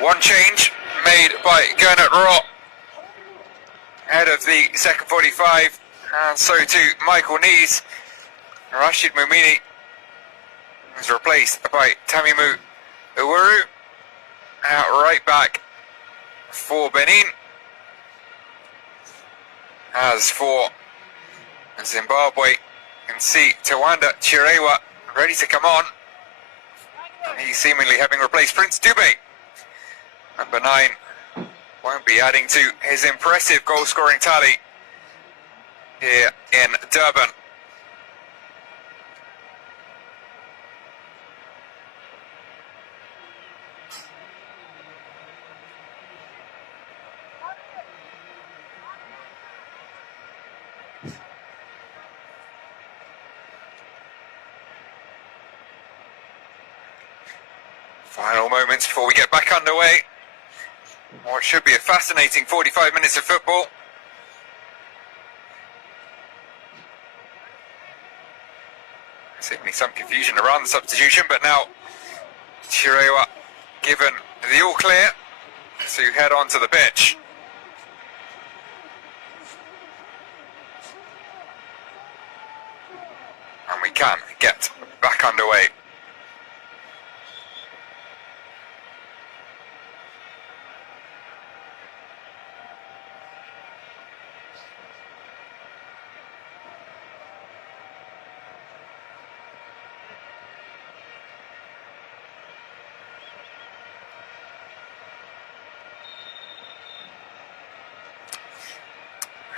One change made by Gernot Roth ahead of the second 45, and so too Michael Nees. Rashid Mumini is replaced by Tamimu Uwuru. Out right back for Benin. As for Zimbabwe, you can see Tawanda Chirewa ready to come on. And he's seemingly having replaced Prince Dube. Number 9 won't be adding to his impressive goal-scoring tally here in Durban. Final moments before we get back underway. What should be a fascinating 45 minutes of football. Seemingly some confusion around the substitution, but now Chirewa given the all clear to head onto the pitch. can get back underway.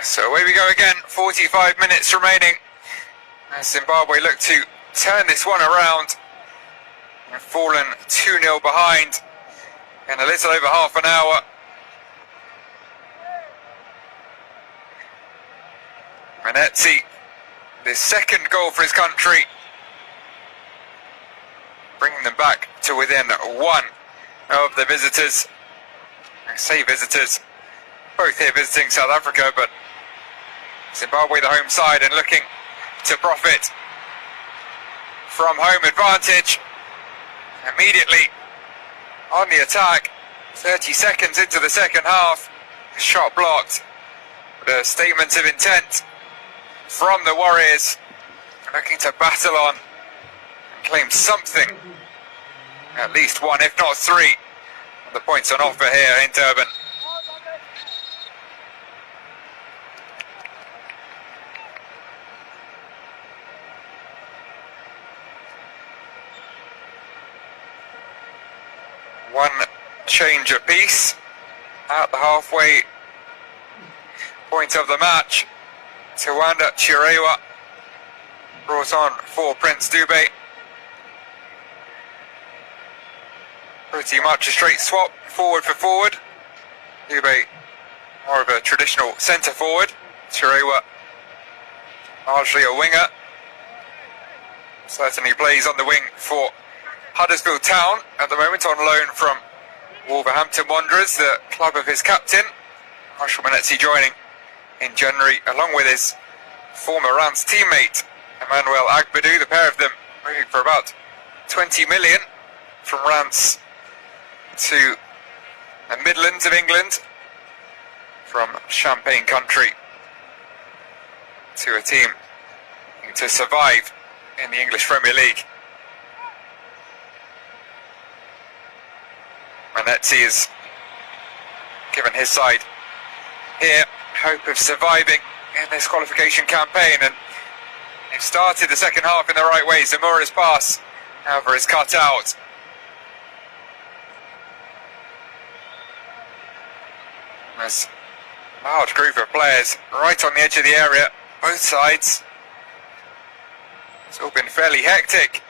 So away we go again, 45 minutes remaining as Zimbabwe look to turn this one around. They've fallen 2-0 behind in a little over half an hour. Manetsi, the second goal for his country, bringing them back to within one of the visitors. I say visitors, both here visiting South Africa, but Zimbabwe the home side and looking to profit from home advantage. Immediately on the attack, 30 seconds into the second half, the shot blocked. But a statement of intent from the Warriors, looking to battle on and claim something, at least one if not three, of the points on offer here in Durban. One change apiece at the halfway point of the match. Tawanda Chirewa brought on for Prince Dube. Pretty much a straight swap, forward for forward. Dube more of a traditional centre forward. Chirewa largely a winger. Certainly plays on the wing for Huddersfield Town at the moment, on loan from Wolverhampton Wanderers, the club of his captain. Marshall Manetsi joining in January, along with his former Rance teammate, Emmanuel Agbadu. The pair of them moving for about 20 million from Rance to the Midlands of England, from Champagne country to a team to survive in the English Premier League. Manetsi has given his side here hope of surviving in this qualification campaign, and they've started the second half in the right way. Zamura's pass, however, is cut out. There's a large group of players right on the edge of the area, both sides. It's all been fairly hectic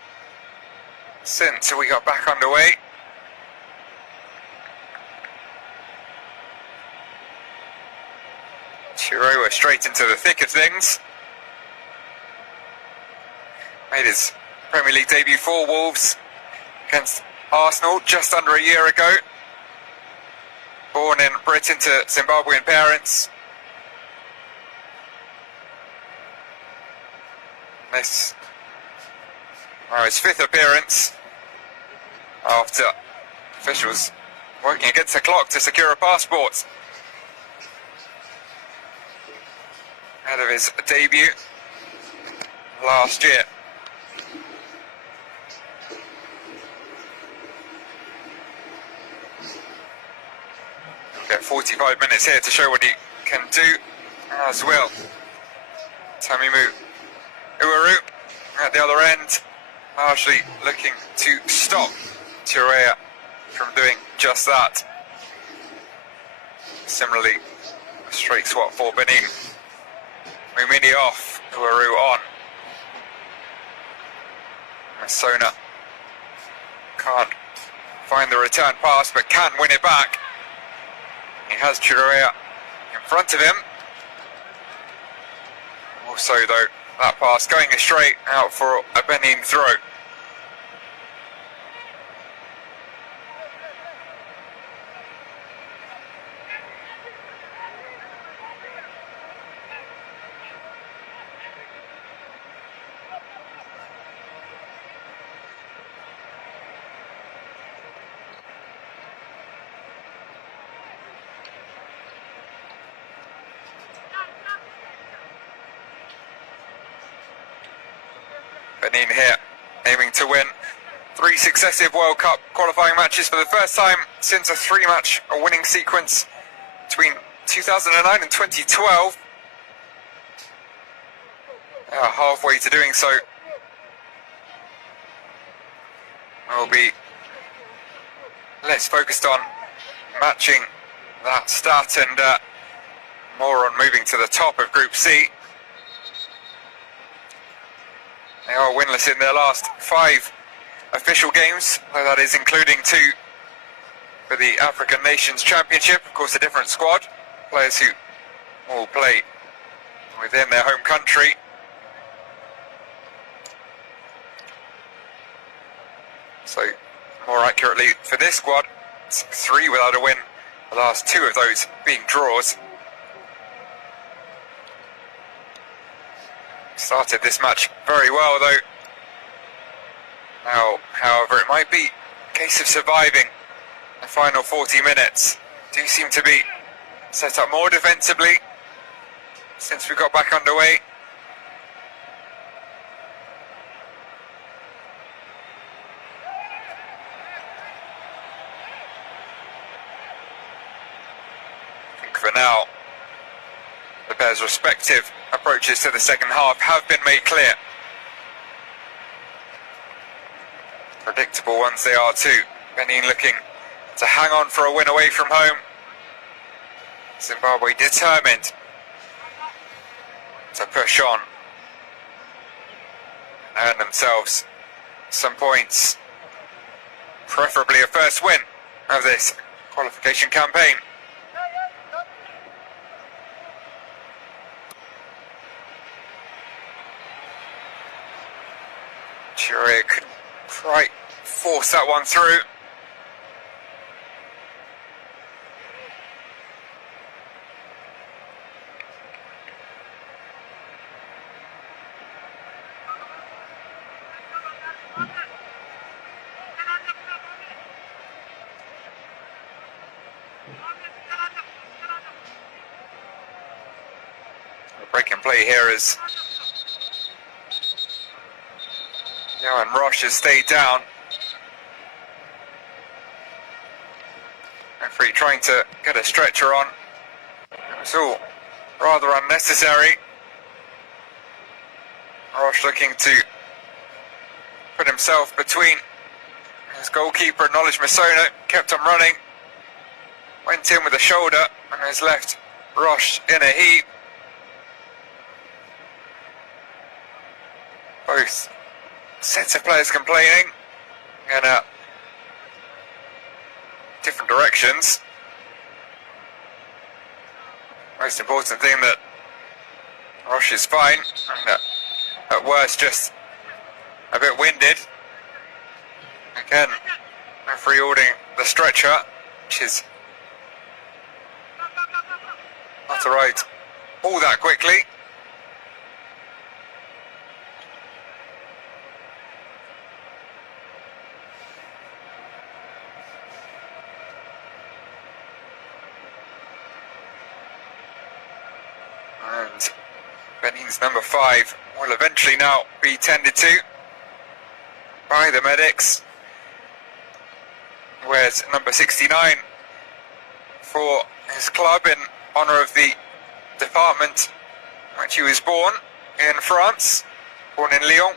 since we got back underway. Chirewa straight into the thick of things. Made his Premier League debut for Wolves against Arsenal just under a year ago. Born in Britain to Zimbabwean parents. This his fifth appearance after officials working against the clock to secure a passport ahead of his debut last year. We'll get 45 minutes here to show what he can do as well. Tamimu Uwaru at the other end, largely looking to stop Chirewa from doing just that. Similarly, a straight swap for Benin. Mumini off, Uwaru on. Masona can't find the return pass, but can win it back. He has Chirewa in front of him. Also, though, that pass going straight out for a Benin throw. Benin here, aiming to win 3 successive World Cup qualifying matches for the first time since a 3-match winning sequence between 2009 and 2012. They are halfway to doing so. We'll be less focused on matching that stat and more on moving to the top of Group C. They are winless in their last 5 official games, though that is including 2 for the African Nations Championship. Of course, a different squad, players who all play within their home country. So, more accurately for this squad, it's 3 without a win, the last 2 of those being draws. Started this match very well though. Now, however, it might be a case of surviving the final 40 minutes. Do seem to be set up more defensively since we got back underway. I think for now, the pairs' respective approaches to the second half have been made clear. Predictable ones they are too. Benin looking to hang on for a win away from home. Zimbabwe determined to push on and earn themselves some points. Preferably a first win of this qualification campaign. Chire couldn't quite force that one through. A break and play here as and Roche has stayed down. Referee trying to get a stretcher on. It's all rather unnecessary. Roche looking to put himself between his goalkeeper, Knowledge Misona, kept him running. Went in with a shoulder and has left Roche in a heap. Both sets of players complaining in different directions. Most important thing that Roche is fine and at worst just a bit winded. Again, referee ordering the stretcher, which is not arrived all that quickly. And Benin's number 5 will eventually now be tended to by the medics. Wears number 69 for his club in honour of the department in which he was born in France, born in Lyon.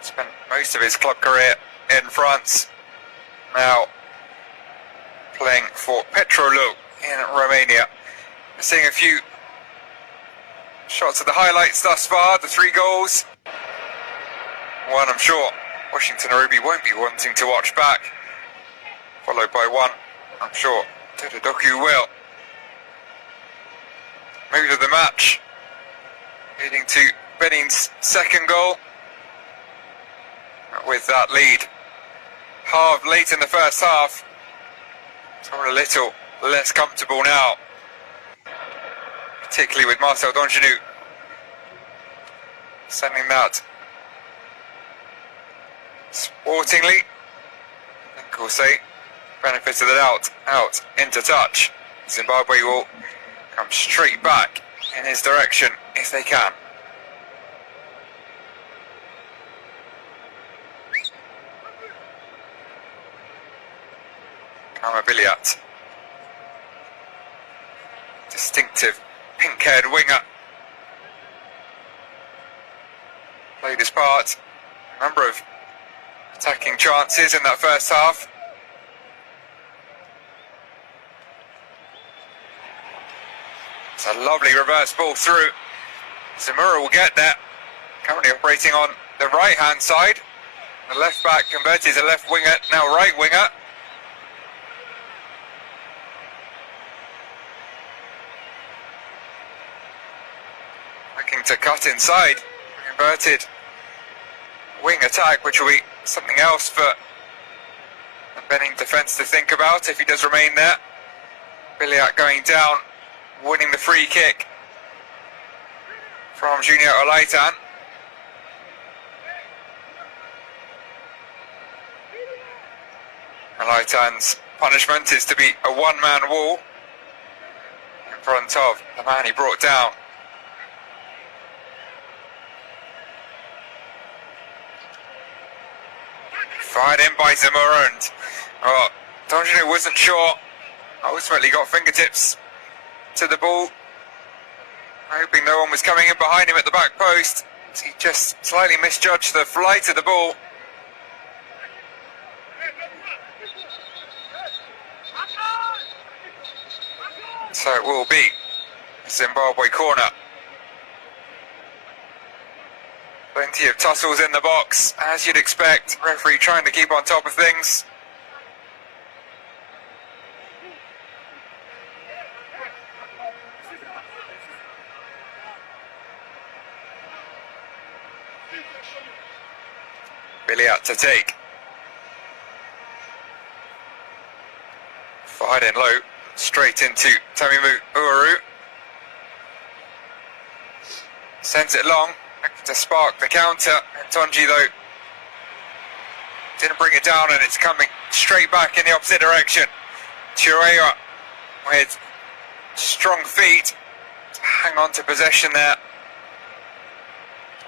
Spent most of his club career in France, now playing for Petrolul in Romania. We're seeing a few shots of the highlights thus far, the 3 goals. One I'm sure Washington Arubi won't be wanting to watch back, followed by one I'm sure Totodoku will. Mood of the match, leading to Benin's second goal. With that lead halved late in the first half, so we're a little less comfortable now, particularly with Marcel Dongenou sending that sportingly, I think we'll say, benefit of the doubt, out into touch. Zimbabwe will come straight back in his direction if they can. Billiat. Distinctive pink-haired winger. Played his part. A number of attacking chances in that first half. It's a lovely reverse ball through. Zamora will get there. Currently operating on the right-hand side. The left back converted to left winger, now right winger. Looking to cut inside. Inverted wing attack, which will be something else for the Benin defence to think about if he does remain there. Billiat going down, winning the free kick from Junior Olaitan. Olaitan's punishment is to be a one-man wall in front of the man he brought down. Fired in by Zamora, and Donjanu wasn't sure. Ultimately got fingertips to the ball, hoping no one was coming in behind him at the back post. He just slightly misjudged the flight of the ball. So it will be a Zimbabwe corner. Plenty of tussles in the box, as you'd expect. Referee trying to keep on top of things. Billiat to take. Fired in low, straight into Tamimu Uaru. Sends it long, to spark the counter. And Tonji, though, didn't bring it down, and it's coming straight back in the opposite direction. Churea with strong feet to hang on to possession there.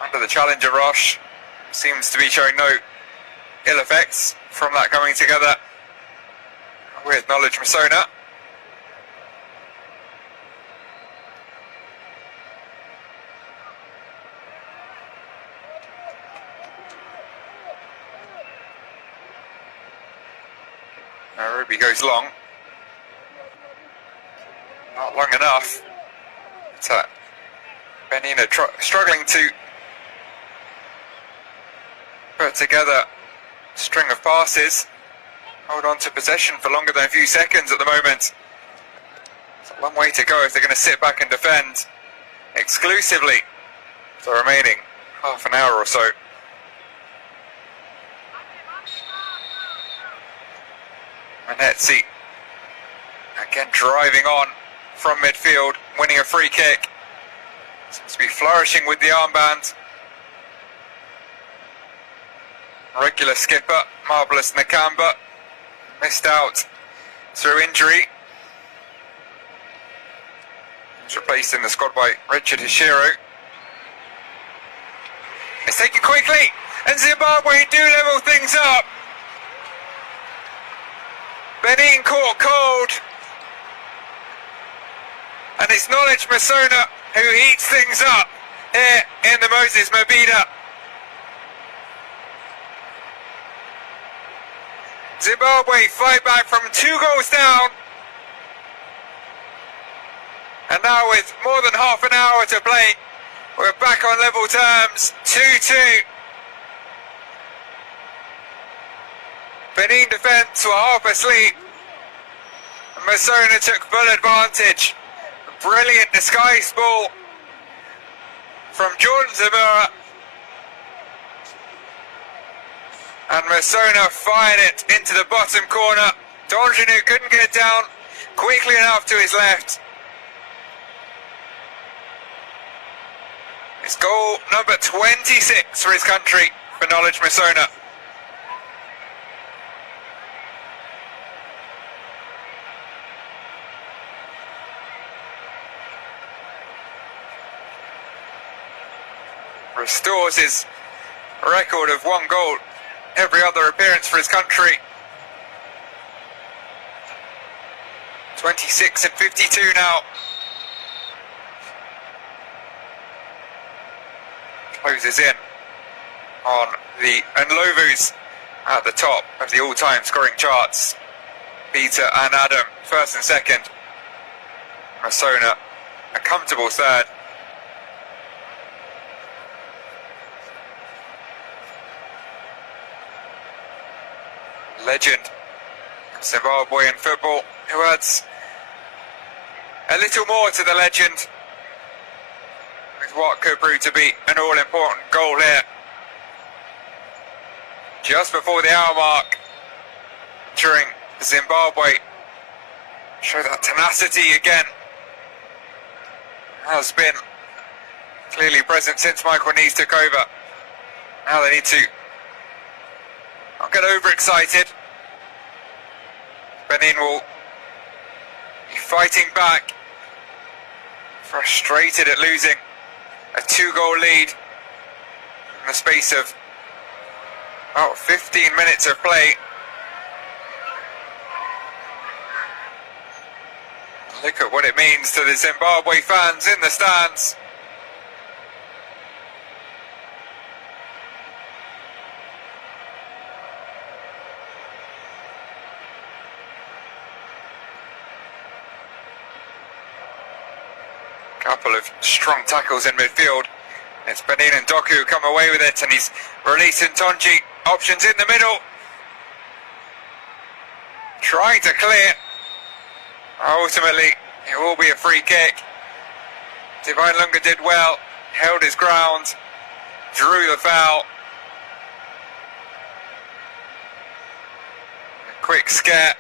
Under the challenger rush. Seems to be showing no ill effects from that coming together with Knowledge Masona. Now Ruby goes long. Not long enough. But, Benin are struggling to put together a string of passes. Hold on to possession for longer than a few seconds at the moment. It's a long way to go if they're going to sit back and defend exclusively for the remaining half an hour or so. Manetzi again driving on from midfield, winning a free kick. Seems to be flourishing with the armband. Regular skipper, Marvellous Nakamba, missed out through injury. He's replaced in the squad by Richard Hishiro. It's taken quickly, and Zimbabwe do level things up. Benin caught cold, and it's Knowledge Masona who heats things up here in the Moses Mabhida. Zimbabwe fight back from 2 goals down, and now with more than half an hour to play, we're back on level terms, 2-2. Benin defence were half asleep. Masona took full advantage. Brilliant disguised ball from Jordan Zamora. And Masona fired it into the bottom corner. Donjanu couldn't get it down quickly enough to his left. It's goal number 26 for his country, for Knowledge Masona. restores his record of 1 goal every other appearance for his country. 26 and 52 now. Closes in on the Ndlovus at the top of the all-time scoring charts. Peter and Adam, first and second. Masona, a comfortable third. Legend of Zimbabwean football, who adds a little more to the legend with what could prove to be an all-important goal here. Just before the hour mark, during Zimbabwe, show that tenacity again has been clearly present since Michael Nees took over. Now they need to not get overexcited. Benin will be fighting back, frustrated at losing a 2-goal lead in the space of about 15 minutes of play. Look at what it means to the Zimbabwe fans in the stands. Couple of strong tackles in midfield. It's Benin and Doku who come away with it, and he's releasing Tonji. Options in the middle. Trying to clear. Ultimately, it will be a free kick. Divine Lunga did well, held his ground, drew the foul. A quick scare.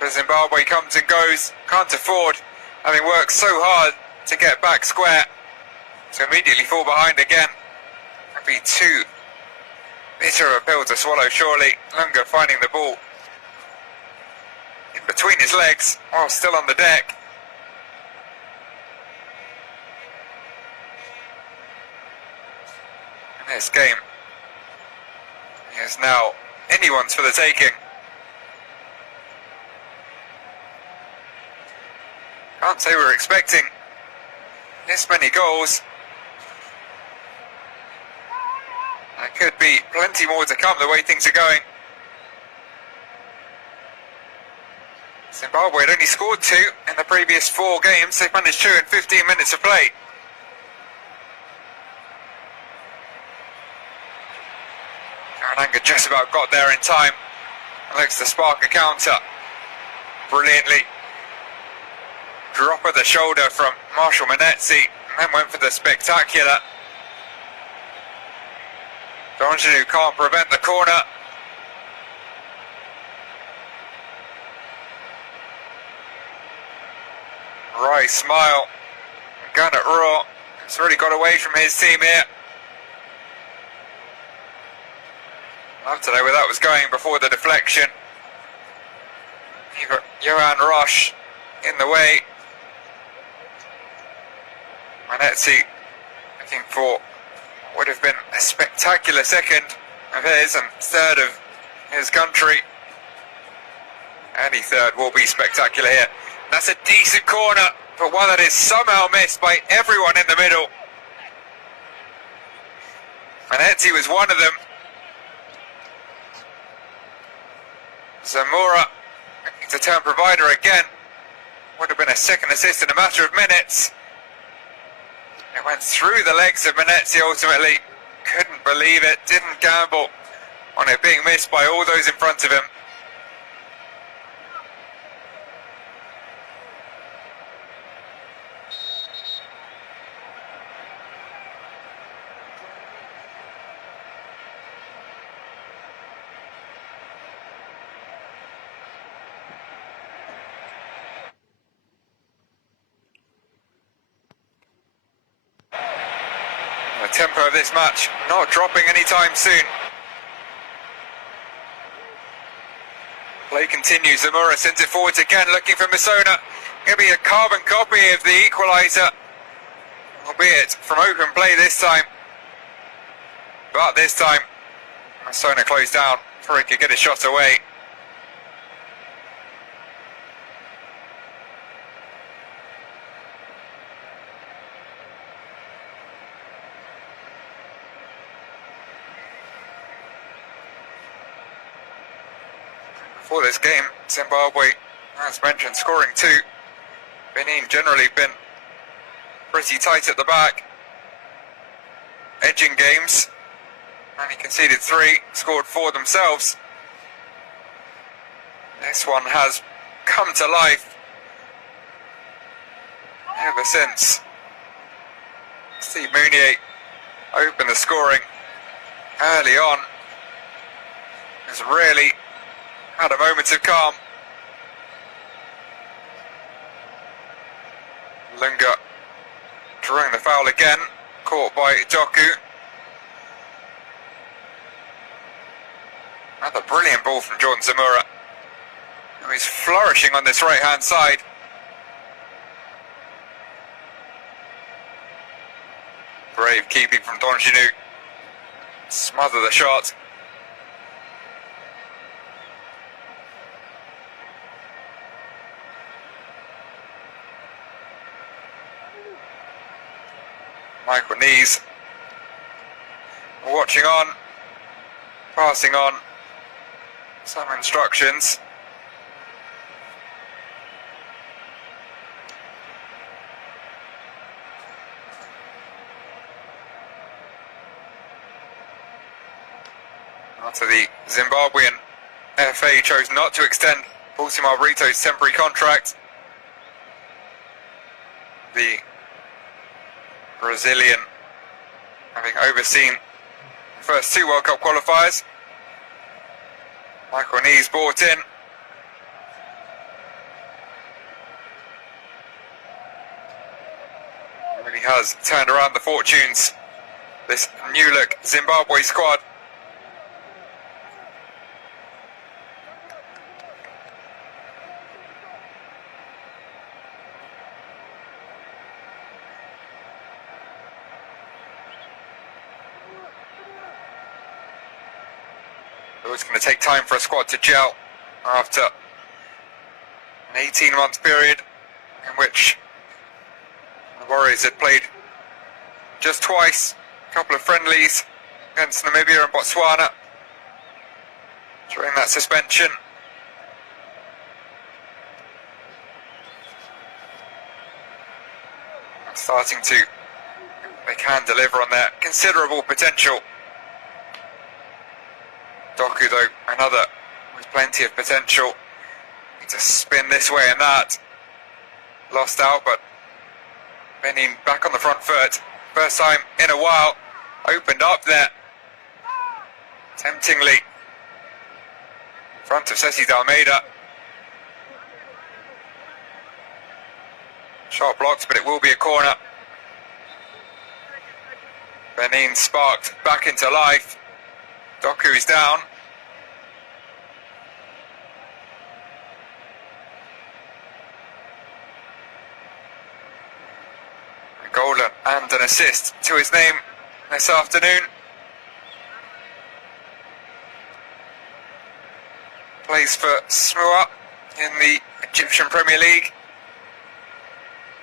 But Zimbabwe comes and goes, can't afford, having worked so hard to get back square, to immediately fall behind again. That'd be too bitter a pill to swallow, surely. Lunga finding the ball in between his legs while still on the deck. And this game is now anyone's for the taking. Can't say we were expecting this many goals. There could be plenty more to come the way things are going. Zimbabwe had only scored 2 in the previous 4 games. They've managed 2 in 15 minutes of play. Karananga just about got there in time. Looks to spark a counter brilliantly. Drop of the shoulder from Marshall Manetzi, and then went for the spectacular. Donjanu can't prevent the corner. Rice smile. Gun at Raw. It's really got away from his team here. Love to know where that was going before the deflection. Johan Roche in the way. Manetzi looking for what would have been a spectacular second of his and third of his country. Any third will be spectacular here. That's a decent corner, but one that is somehow missed by everyone in the middle. Manetzi was one of them. Zamora looking to turn provider again. Would have been a second assist in a matter of minutes. It went through the legs of Manetzi ultimately. Couldn't believe it, didn't gamble on it being missed by all those in front of him. The tempo of this match not dropping anytime soon. Play continues. Zamora sends it forwards again, looking for Masona. Going to be a carbon copy of the equalizer. albeit from open play this time. But this time, Sona closed down before he could get a shot away. For this game, Zimbabwe, as mentioned, scoring 2. Benin generally been pretty tight at the back, edging games. And he conceded 3, scored 4 themselves. This one has come to life ever since Steve Mounier opened the scoring early on. Has really had a moment of calm. Lunga drawing the foul again, caught by Doku. Another brilliant ball from Jordan Zamora, who is flourishing on this right-hand side. Brave keeping from Donjinu. Smother the shot. Michael Knees watching on, passing on some instructions. After the Zimbabwean FA chose not to extend Baltimore Brito's temporary contract, the Brazilian having overseen the first 2 World Cup qualifiers. Michael Knees brought in. Really has turned around the fortunes, this new look Zimbabwe squad. It's going to take time for a squad to gel after an 18-month period in which the Warriors had played just twice, a couple of friendlies against Namibia and Botswana during that suspension. And starting to, they can deliver on their considerable potential. Doku, though, another with plenty of potential. Need to spin this way and that. Lost out, but Benin back on the front foot. First time in a while. Opened up there. Temptingly. In front of Ceci Dalmeida. Shot blocked, but it will be a corner. Benin sparked back into life. Doku is down. A goal and an assist to his name this afternoon. Plays for Smua in the Egyptian Premier League.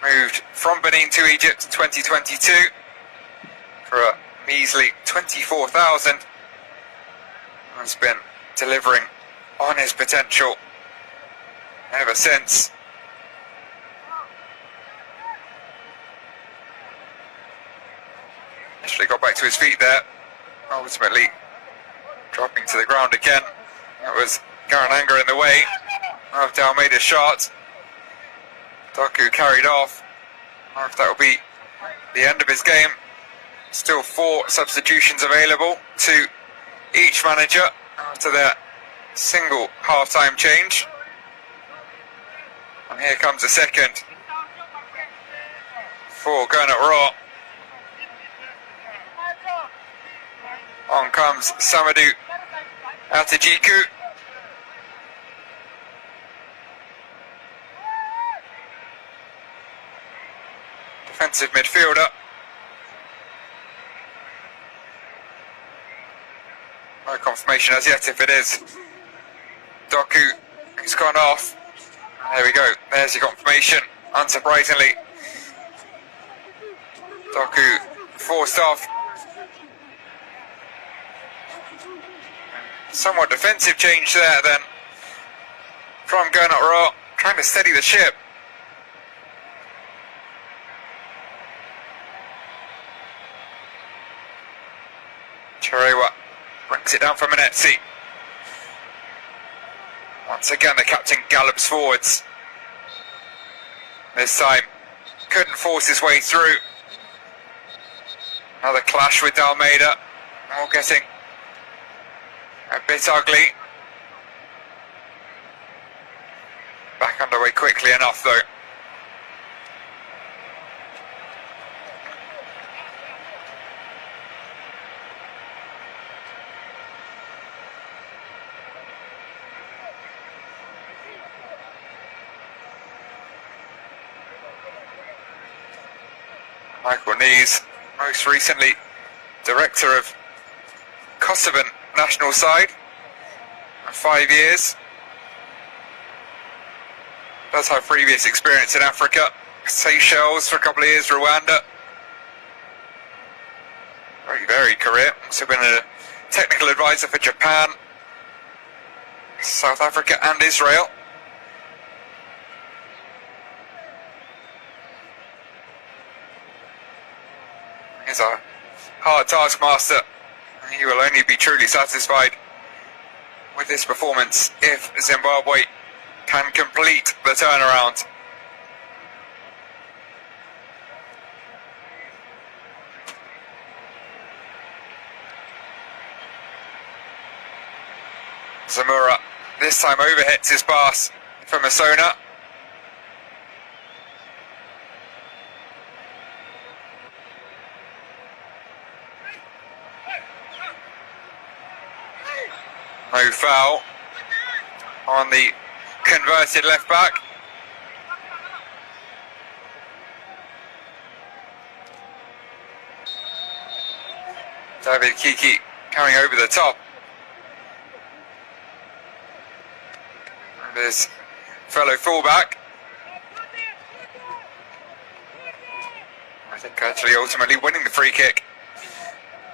Moved from Benin to Egypt in 2022 for a measly 24,000. Has been delivering on his potential ever since. Initially got back to his feet there, ultimately dropping to the ground again. That was Garananga in the way of Dalmeida's shot. Doku carried off. I wonder if that will be the end of his game. Still 4 substitutions available to each manager after their single half-time change. And here comes a second for Gernot Raw. On comes Samadou Atajiku. Defensive midfielder confirmation as yet if it is. Doku, who's gone off. There we go, there's your confirmation, unsurprisingly. Doku forced off. Somewhat defensive change there then from Gernot Rohr, trying to steady the ship. Chirewa brings it down for Manetzi. Once again the captain gallops forwards. This time couldn't force his way through. Another clash with Dalmeida, all getting a bit ugly. Back underway quickly enough though. Michael Nees, most recently director of Kosovan national side for 5 years. Does have previous experience in Africa, Seychelles for a couple of years, Rwanda. Very varied career. Also been a technical advisor for Japan, South Africa and Israel. He's a hard taskmaster. He will only be truly satisfied with this performance if Zimbabwe can complete the turnaround. Zamura this time overhits his pass from Masona. No foul on the converted left back. David Kiki coming over the top. And his fellow fullback. I think actually ultimately winning the free kick.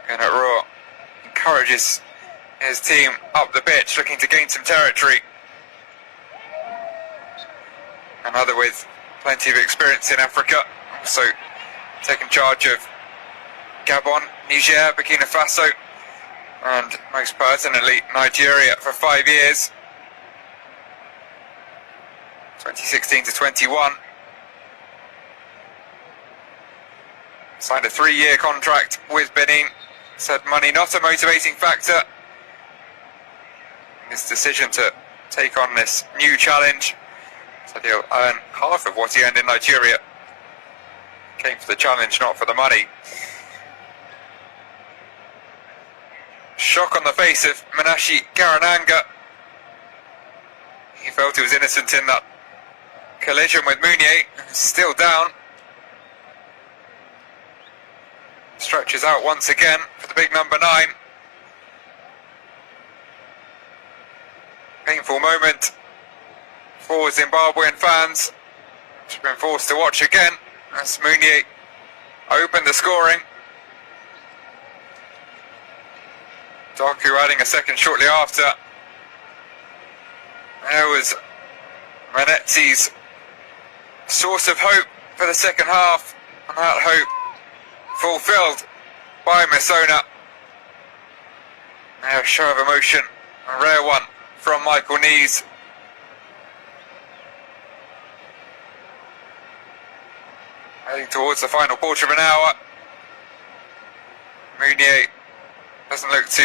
Gernot Rohr encourages his team up the pitch, looking to gain some territory. Another with plenty of experience in Africa, also taken charge of Gabon, Niger, Burkina Faso, and most pertinently Nigeria for 5 years, 2016 to 21. Signed a 3-year contract with Benin, said money not a motivating factor. His decision to take on this new challenge, said he'll earn half of what he earned in Nigeria. Came for the challenge, not for the money. Shock on the face of Manashi Garananga. He felt he was innocent in that collision with Mounier, still down. Stretches out once again for the big number 9. Painful moment for Zimbabwean fans, which have been forced to watch again as Mounier opened the scoring. Doku adding a second shortly after. There was Manetzi's source of hope for the second half, and that hope fulfilled by Masona. Now a show of emotion, a rare one from Michael Nees. Heading towards the final quarter of an hour. Mounier doesn't look to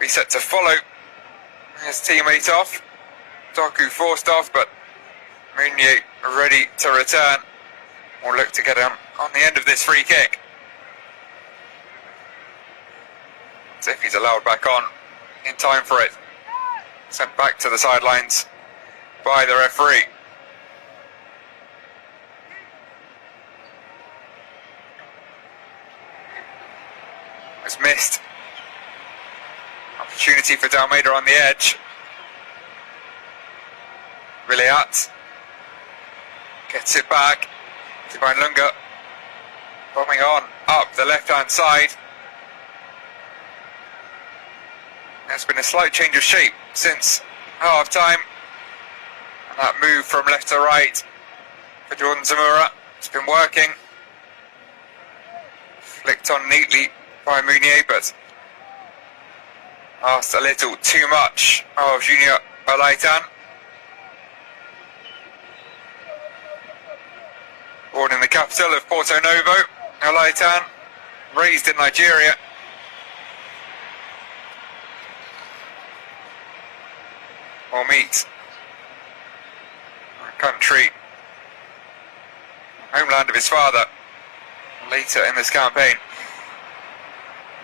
be set to follow his teammate off. Doku forced off, but Mounier ready to return. Will look to get him on the end of this free kick. As if he's allowed back on in time for it. Sent back to the sidelines by the referee. Was missed Opportunity for Dalmeida on the edge. Williat gets it back. Divine Lunga bombing on up the left-hand side. There's been a slight change of shape since half-time. And that move from left to right for Jordan Zamora, it's been working. Flicked on neatly by Mounier, but asked a little too much of Junior Olaitan. Born in the capital of Porto Novo, Olaitan, raised in Nigeria. Or meet country, homeland of his father, later in this campaign.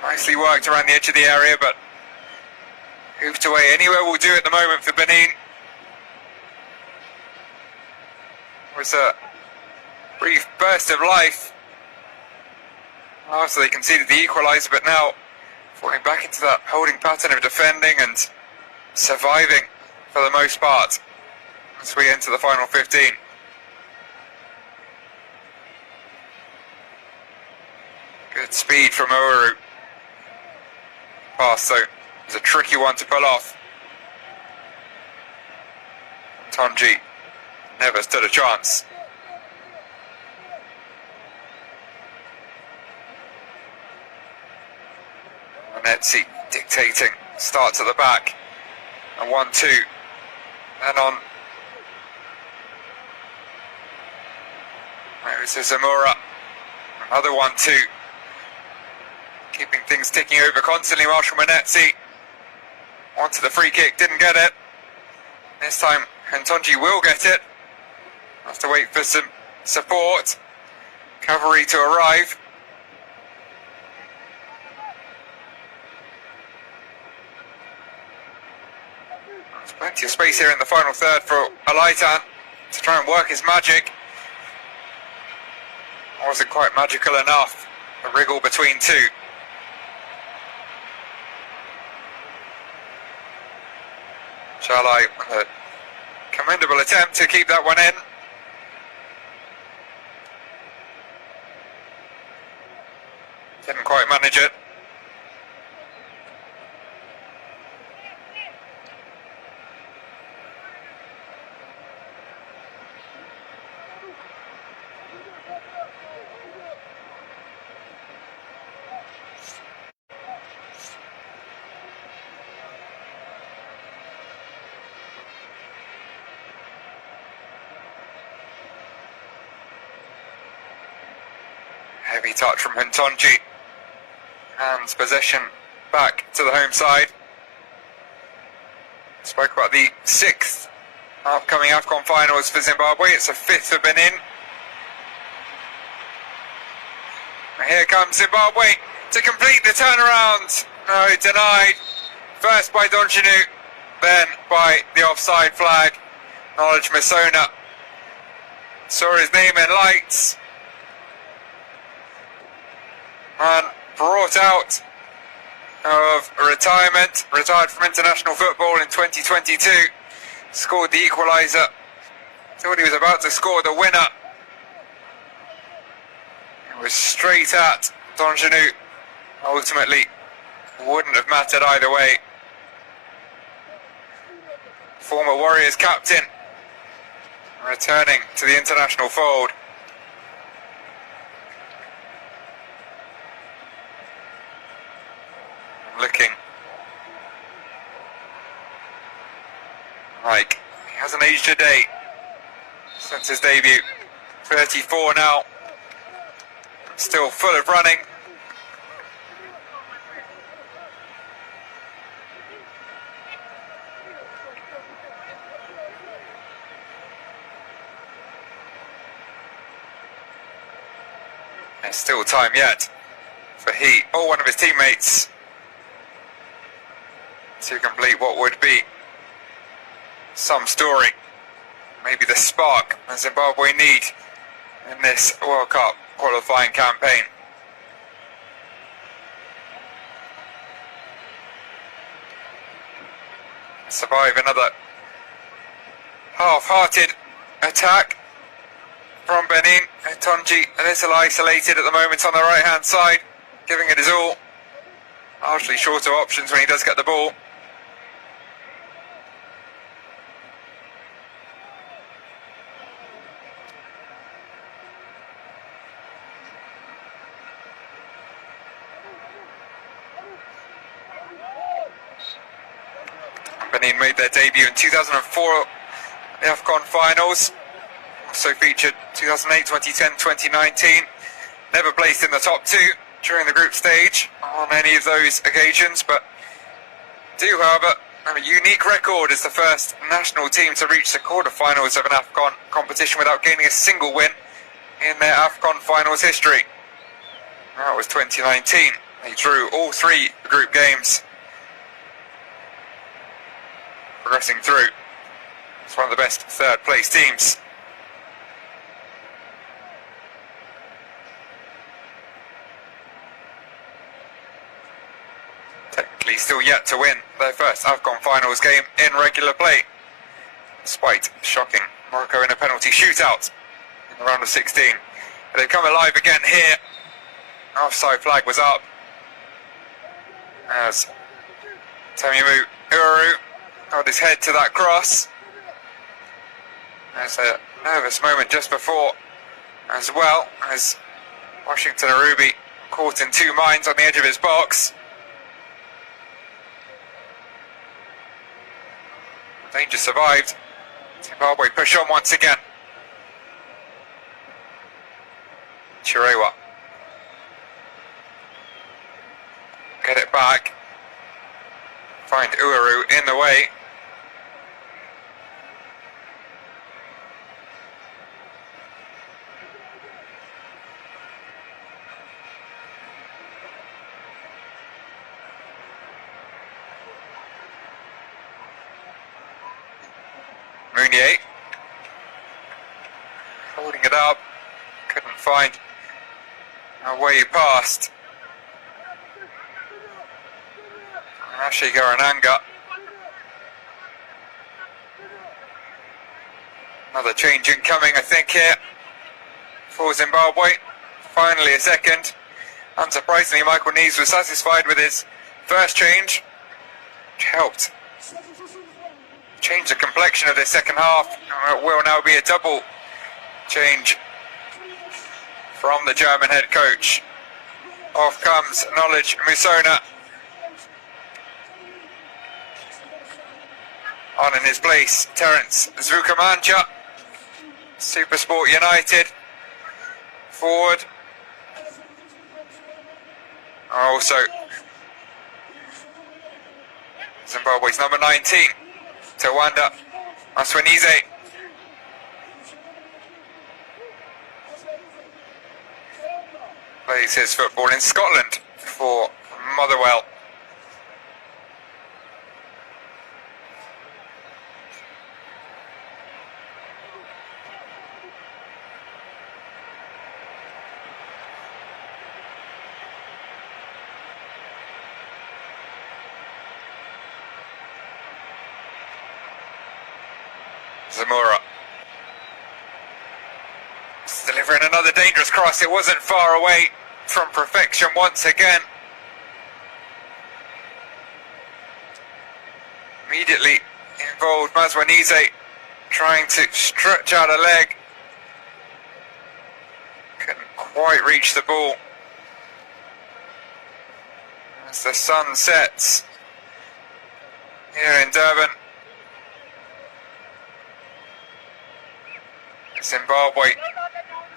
Nicely worked around the edge of the area, but hoofed away. Anywhere will do at the moment for Benin. It was a brief burst of life after they conceded the equalizer, but now falling back into that holding pattern of defending and surviving for the most part as we enter the final 15. Good speed from Ouru. Pass though, it's a tricky one to pull off. Tonji never stood a chance. Netzi dictating, starts at the back. And 1-2. And on. There's Zamora. Another 1-2. Keeping things ticking over constantly. Marshall Manetzi wanted the free kick, didn't get it. This time Ntonji will get it. Has to wait for some support. Cavalry to arrive. There's plenty of space here in the final third for Olaitan to try and work his magic. Wasn't quite magical enough. A wriggle between two. Shalai with a commendable attempt to keep that one in. Didn't quite manage it. Heavy touch from Ntonji. Hands possession back to the home side. Spoke about the 6th upcoming AFCON finals for Zimbabwe. It's a 5th for Benin. And here comes Zimbabwe to complete the turnaround. No, denied. First by Donjinu, then by the offside flag. Knowledge Masona saw his name in lights. And brought out of retirement, retired from international football in 2022, scored the equaliser. Thought he was about to score the winner. It was straight at Donjanu. Ultimately, wouldn't have mattered either way. Former Warriors captain, returning to the international fold. Looking like he hasn't aged a day since his debut. 34 now, still full of running. There's still time yet for he or one of his teammates to complete what would be some story, maybe the spark that Zimbabwe need in this World Cup qualifying campaign. survive another half-hearted attack from Benin. Tonji a little isolated at the moment on the right-hand side, giving it his all. Largely shorter options when he does get the ball. Benin made their debut in 2004 the AFCON finals. Also featured 2008, 2010, 2019. Never placed in the top two during the group stage on any of those occasions, but do, however, have a unique record as the first national team to reach the quarterfinals of an AFCON competition without gaining a single win in their AFCON finals history. That was 2019. They drew all three group games, progressing through. It's one of the best third place teams. Technically still yet to win their first AFCON finals game in regular play, despite shocking Morocco in a penalty shootout in the round of 16. But they've come alive again here. Offside flag was up as Tamimu Uru got his head to that cross. There's a nervous moment just before, as well as Washington Arubi caught in two minds on the edge of his box. Danger survived. Zimbabwe push on once again. Chirewa. Get it back. Find Uru in the way. Mounier. Holding it up. Couldn't find a way past. Rashi Garananga. Another change incoming, I think, here for Zimbabwe. Finally a second. Unsurprisingly, Michael Neves was satisfied with his first change, which helped change the complexion of the second half. It will now be a double change from the German head coach. Off comes Knowledge Musona. On in his place, Terence Zukamanja. Supersport United. Forward. Also, Zimbabwe's number 19. Tawanda Maswanize. Plays his football in Scotland for Motherwell. Zamora. Delivering another dangerous cross. It wasn't far away from perfection once again. Immediately involved Maswanize, trying to stretch out a leg. Couldn't quite reach the ball. As the sun sets here in Durban, Zimbabwe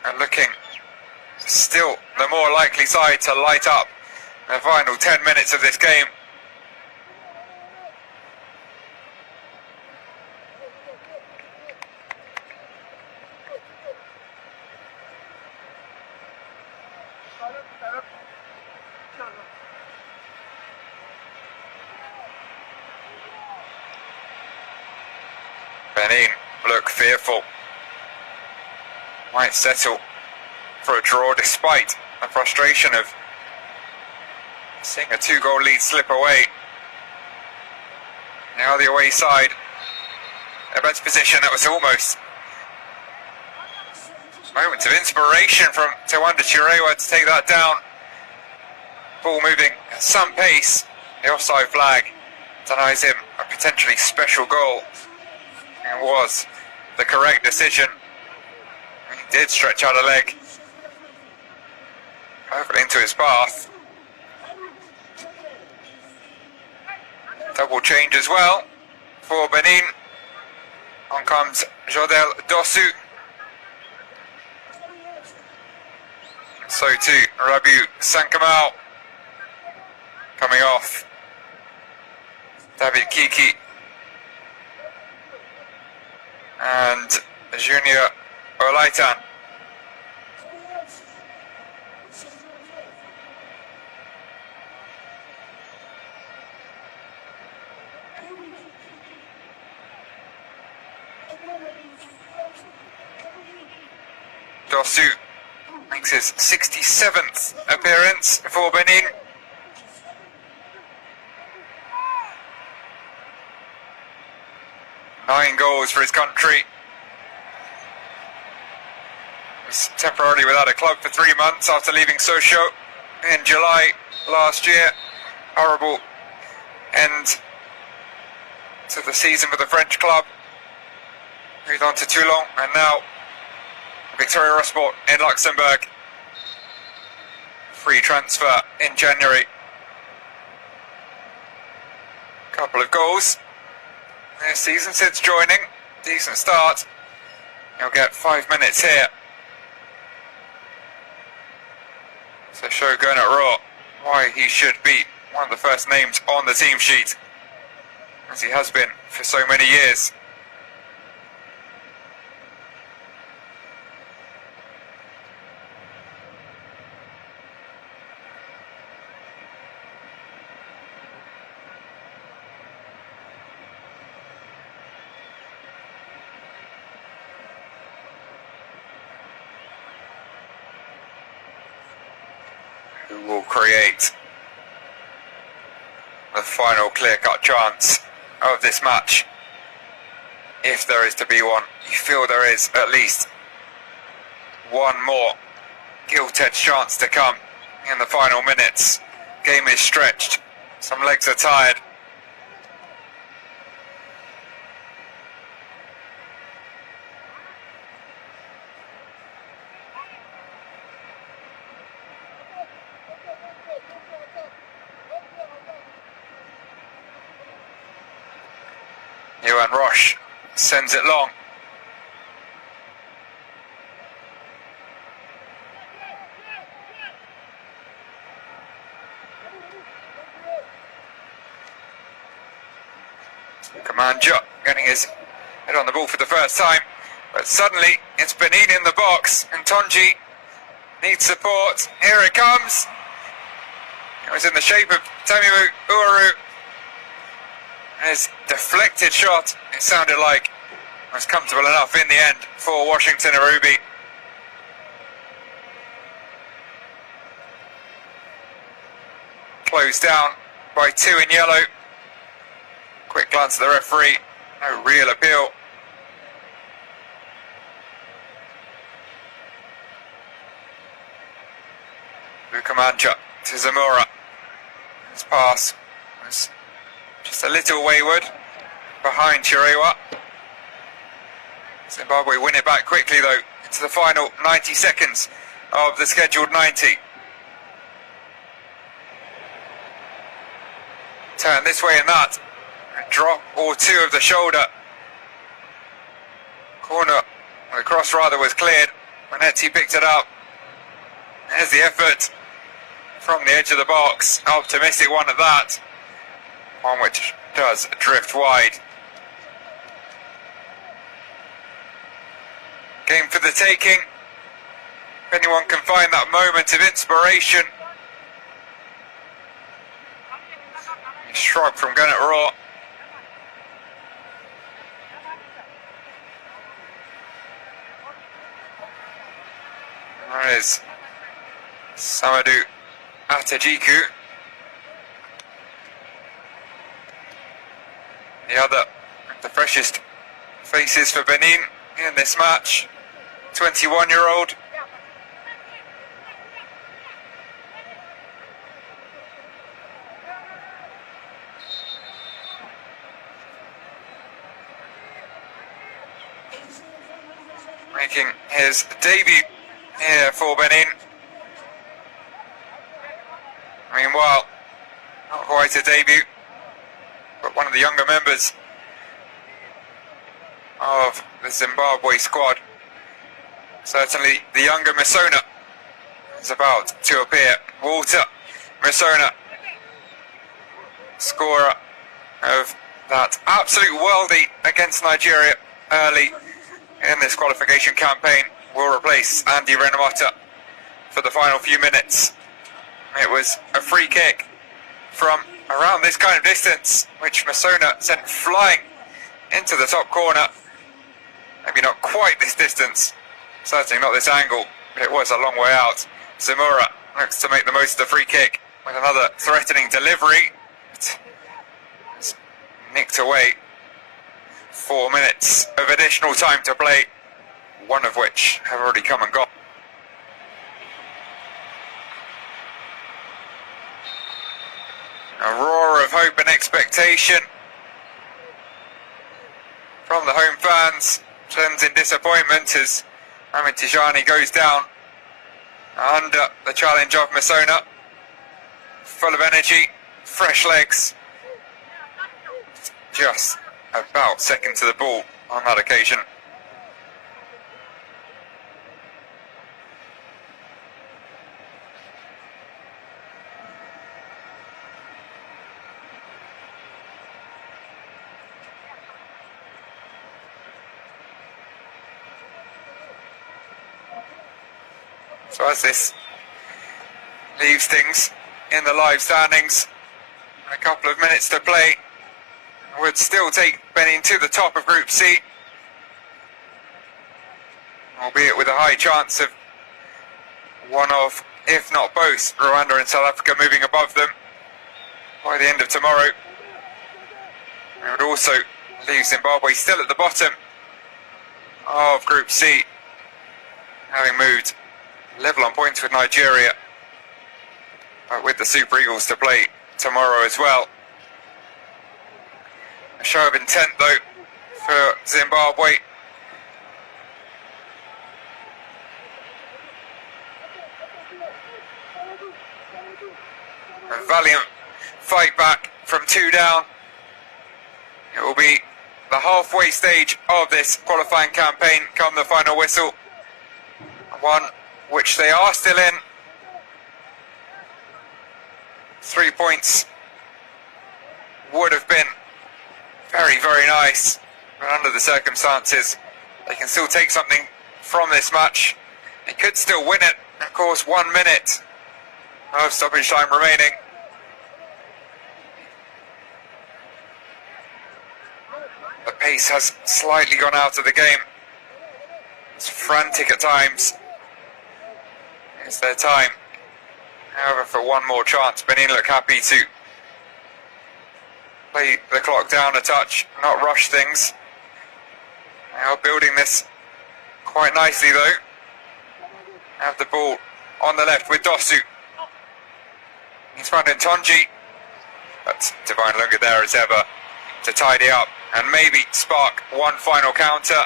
are looking still the more likely side to light up the final 10 minutes of this game. Benin look fearful. Might settle for a draw despite the frustration of seeing a two-goal lead slip away. Now the away side. A better position, that was almost moments of inspiration from Tawanda Chirewa to take that down. Ball moving at some pace. The offside flag denies him a potentially special goal. It was the correct decision. He did stretch out a leg perfectly into his path. Double change as well for Benin. On comes Jodel Dosu. So too Rabiu Sankamau. Coming off. David Kiki. And Junior Olaitan. Dosu makes his 67th appearance for Benin. Nine goals for his country. Was temporarily without a club for 3 months after leaving Sochaux in July last year. Horrible end to the season for the French club. Moved on to Toulon and now Victoria Rosport in Luxembourg. Free transfer in January. Couple of goals this season since joining. Decent start. He'll get 5 minutes here. So show Gernot Rohr why he should be one of the first names on the team sheet, as he has been for so many years. Who will create the final clear-cut chance of this match? If there is to be one. You feel there is at least one more gilt-edged chance to come in the final minutes. Game is stretched. Some legs are tired. Johan Roche sends it long. Kamanja getting his head on the ball for the first time, but suddenly it's Benin in the box and Tonji needs support. Here it comes. It was in the shape of Tamimu Uaru. His deflected shot, it sounded like, was comfortable enough in the end for Washington Arubi. Closed down by 2 in yellow. Quick glance at the referee, no real appeal. Lukamanja to Zamora. His pass was just a little wayward behind Chirewa. Zimbabwe win it back quickly though into the final 90 seconds of the scheduled 90. Turn this way and that. A drop or two of the shoulder. Corner, the cross rather, was cleared. Manetti picked it up. There's the effort from the edge of the box. Optimistic one at that. One which does drift wide. Game for the taking. If anyone can find that moment of inspiration. Shrug from Gernot Rohr. There is Samadou Atajiku. The the other, the freshest faces for Benin in this match, 21-year-old. Making his debut here for Benin. Meanwhile, not quite a debut, but one of the younger members of the Zimbabwe squad. Certainly the younger Misona is about to appear. Walter Misona, scorer of that absolute worldie against Nigeria early in this qualification campaign, will replace Andy Renomata for the final few minutes. It was a free kick from around this kind of distance, which Misona sent flying into the top corner. Maybe not quite this distance, certainly not this angle, but it was a long way out. Zamora looks to make the most of the free kick with another threatening delivery. It's nicked away. 4 minutes of additional time to play, one of which have already come and gone. A roar of hope and expectation from the home fans turns in disappointment as Ahmed Tijani goes down under the challenge of Misona. Full of energy, fresh legs, just about second to the ball on that occasion. So as this leaves things in the live standings, a couple of minutes to play would still take Benin to the top of Group C, albeit with a high chance of one of, if not both, Rwanda and South Africa moving above them by the end of tomorrow. It would also leave Zimbabwe still at the bottom of Group C, having moved level on points with Nigeria, but with the Super Eagles to play tomorrow as well. A show of intent though for Zimbabwe. A valiant fight back from 2 down. It will be the halfway stage of this qualifying campaign come the final whistle. One which they are still in. 3 points would have been very, very nice, but under the circumstances, they can still take something from this match. They could still win it. Of course, 1 minute of stoppage time remaining. The pace has slightly gone out of the game. It's frantic at times. It's their time. However, for one more chance, Benin look happy to play the clock down a touch, not rush things. They are building this quite nicely though. Have the ball on the left with Dosu. He's found in Tonji. But Divine Lunga there as ever to tidy up and maybe spark one final counter.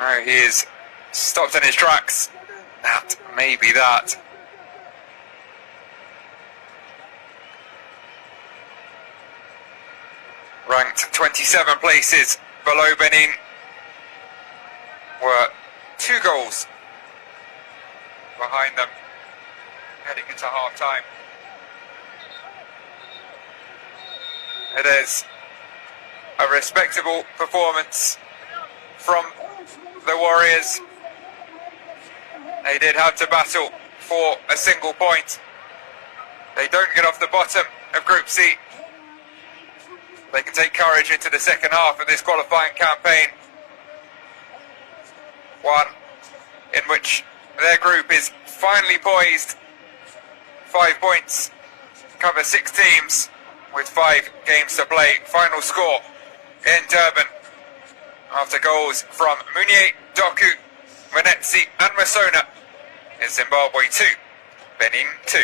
No, he is stopped in his tracks. That may be that. Ranked 27 places below Benin, were 2 goals behind them heading into half time. It is a respectable performance from the Warriors. They did have to battle for a single point. They don't get off the bottom of Group C. They can take courage into the second half of this qualifying campaign. One in which their group is finally poised. 5 points, cover 6 teams with 5 games to play. Final score in Durban after goals from Munier, Doku, Manetsi and Masona. It's Zimbabwe 2, Benin 2.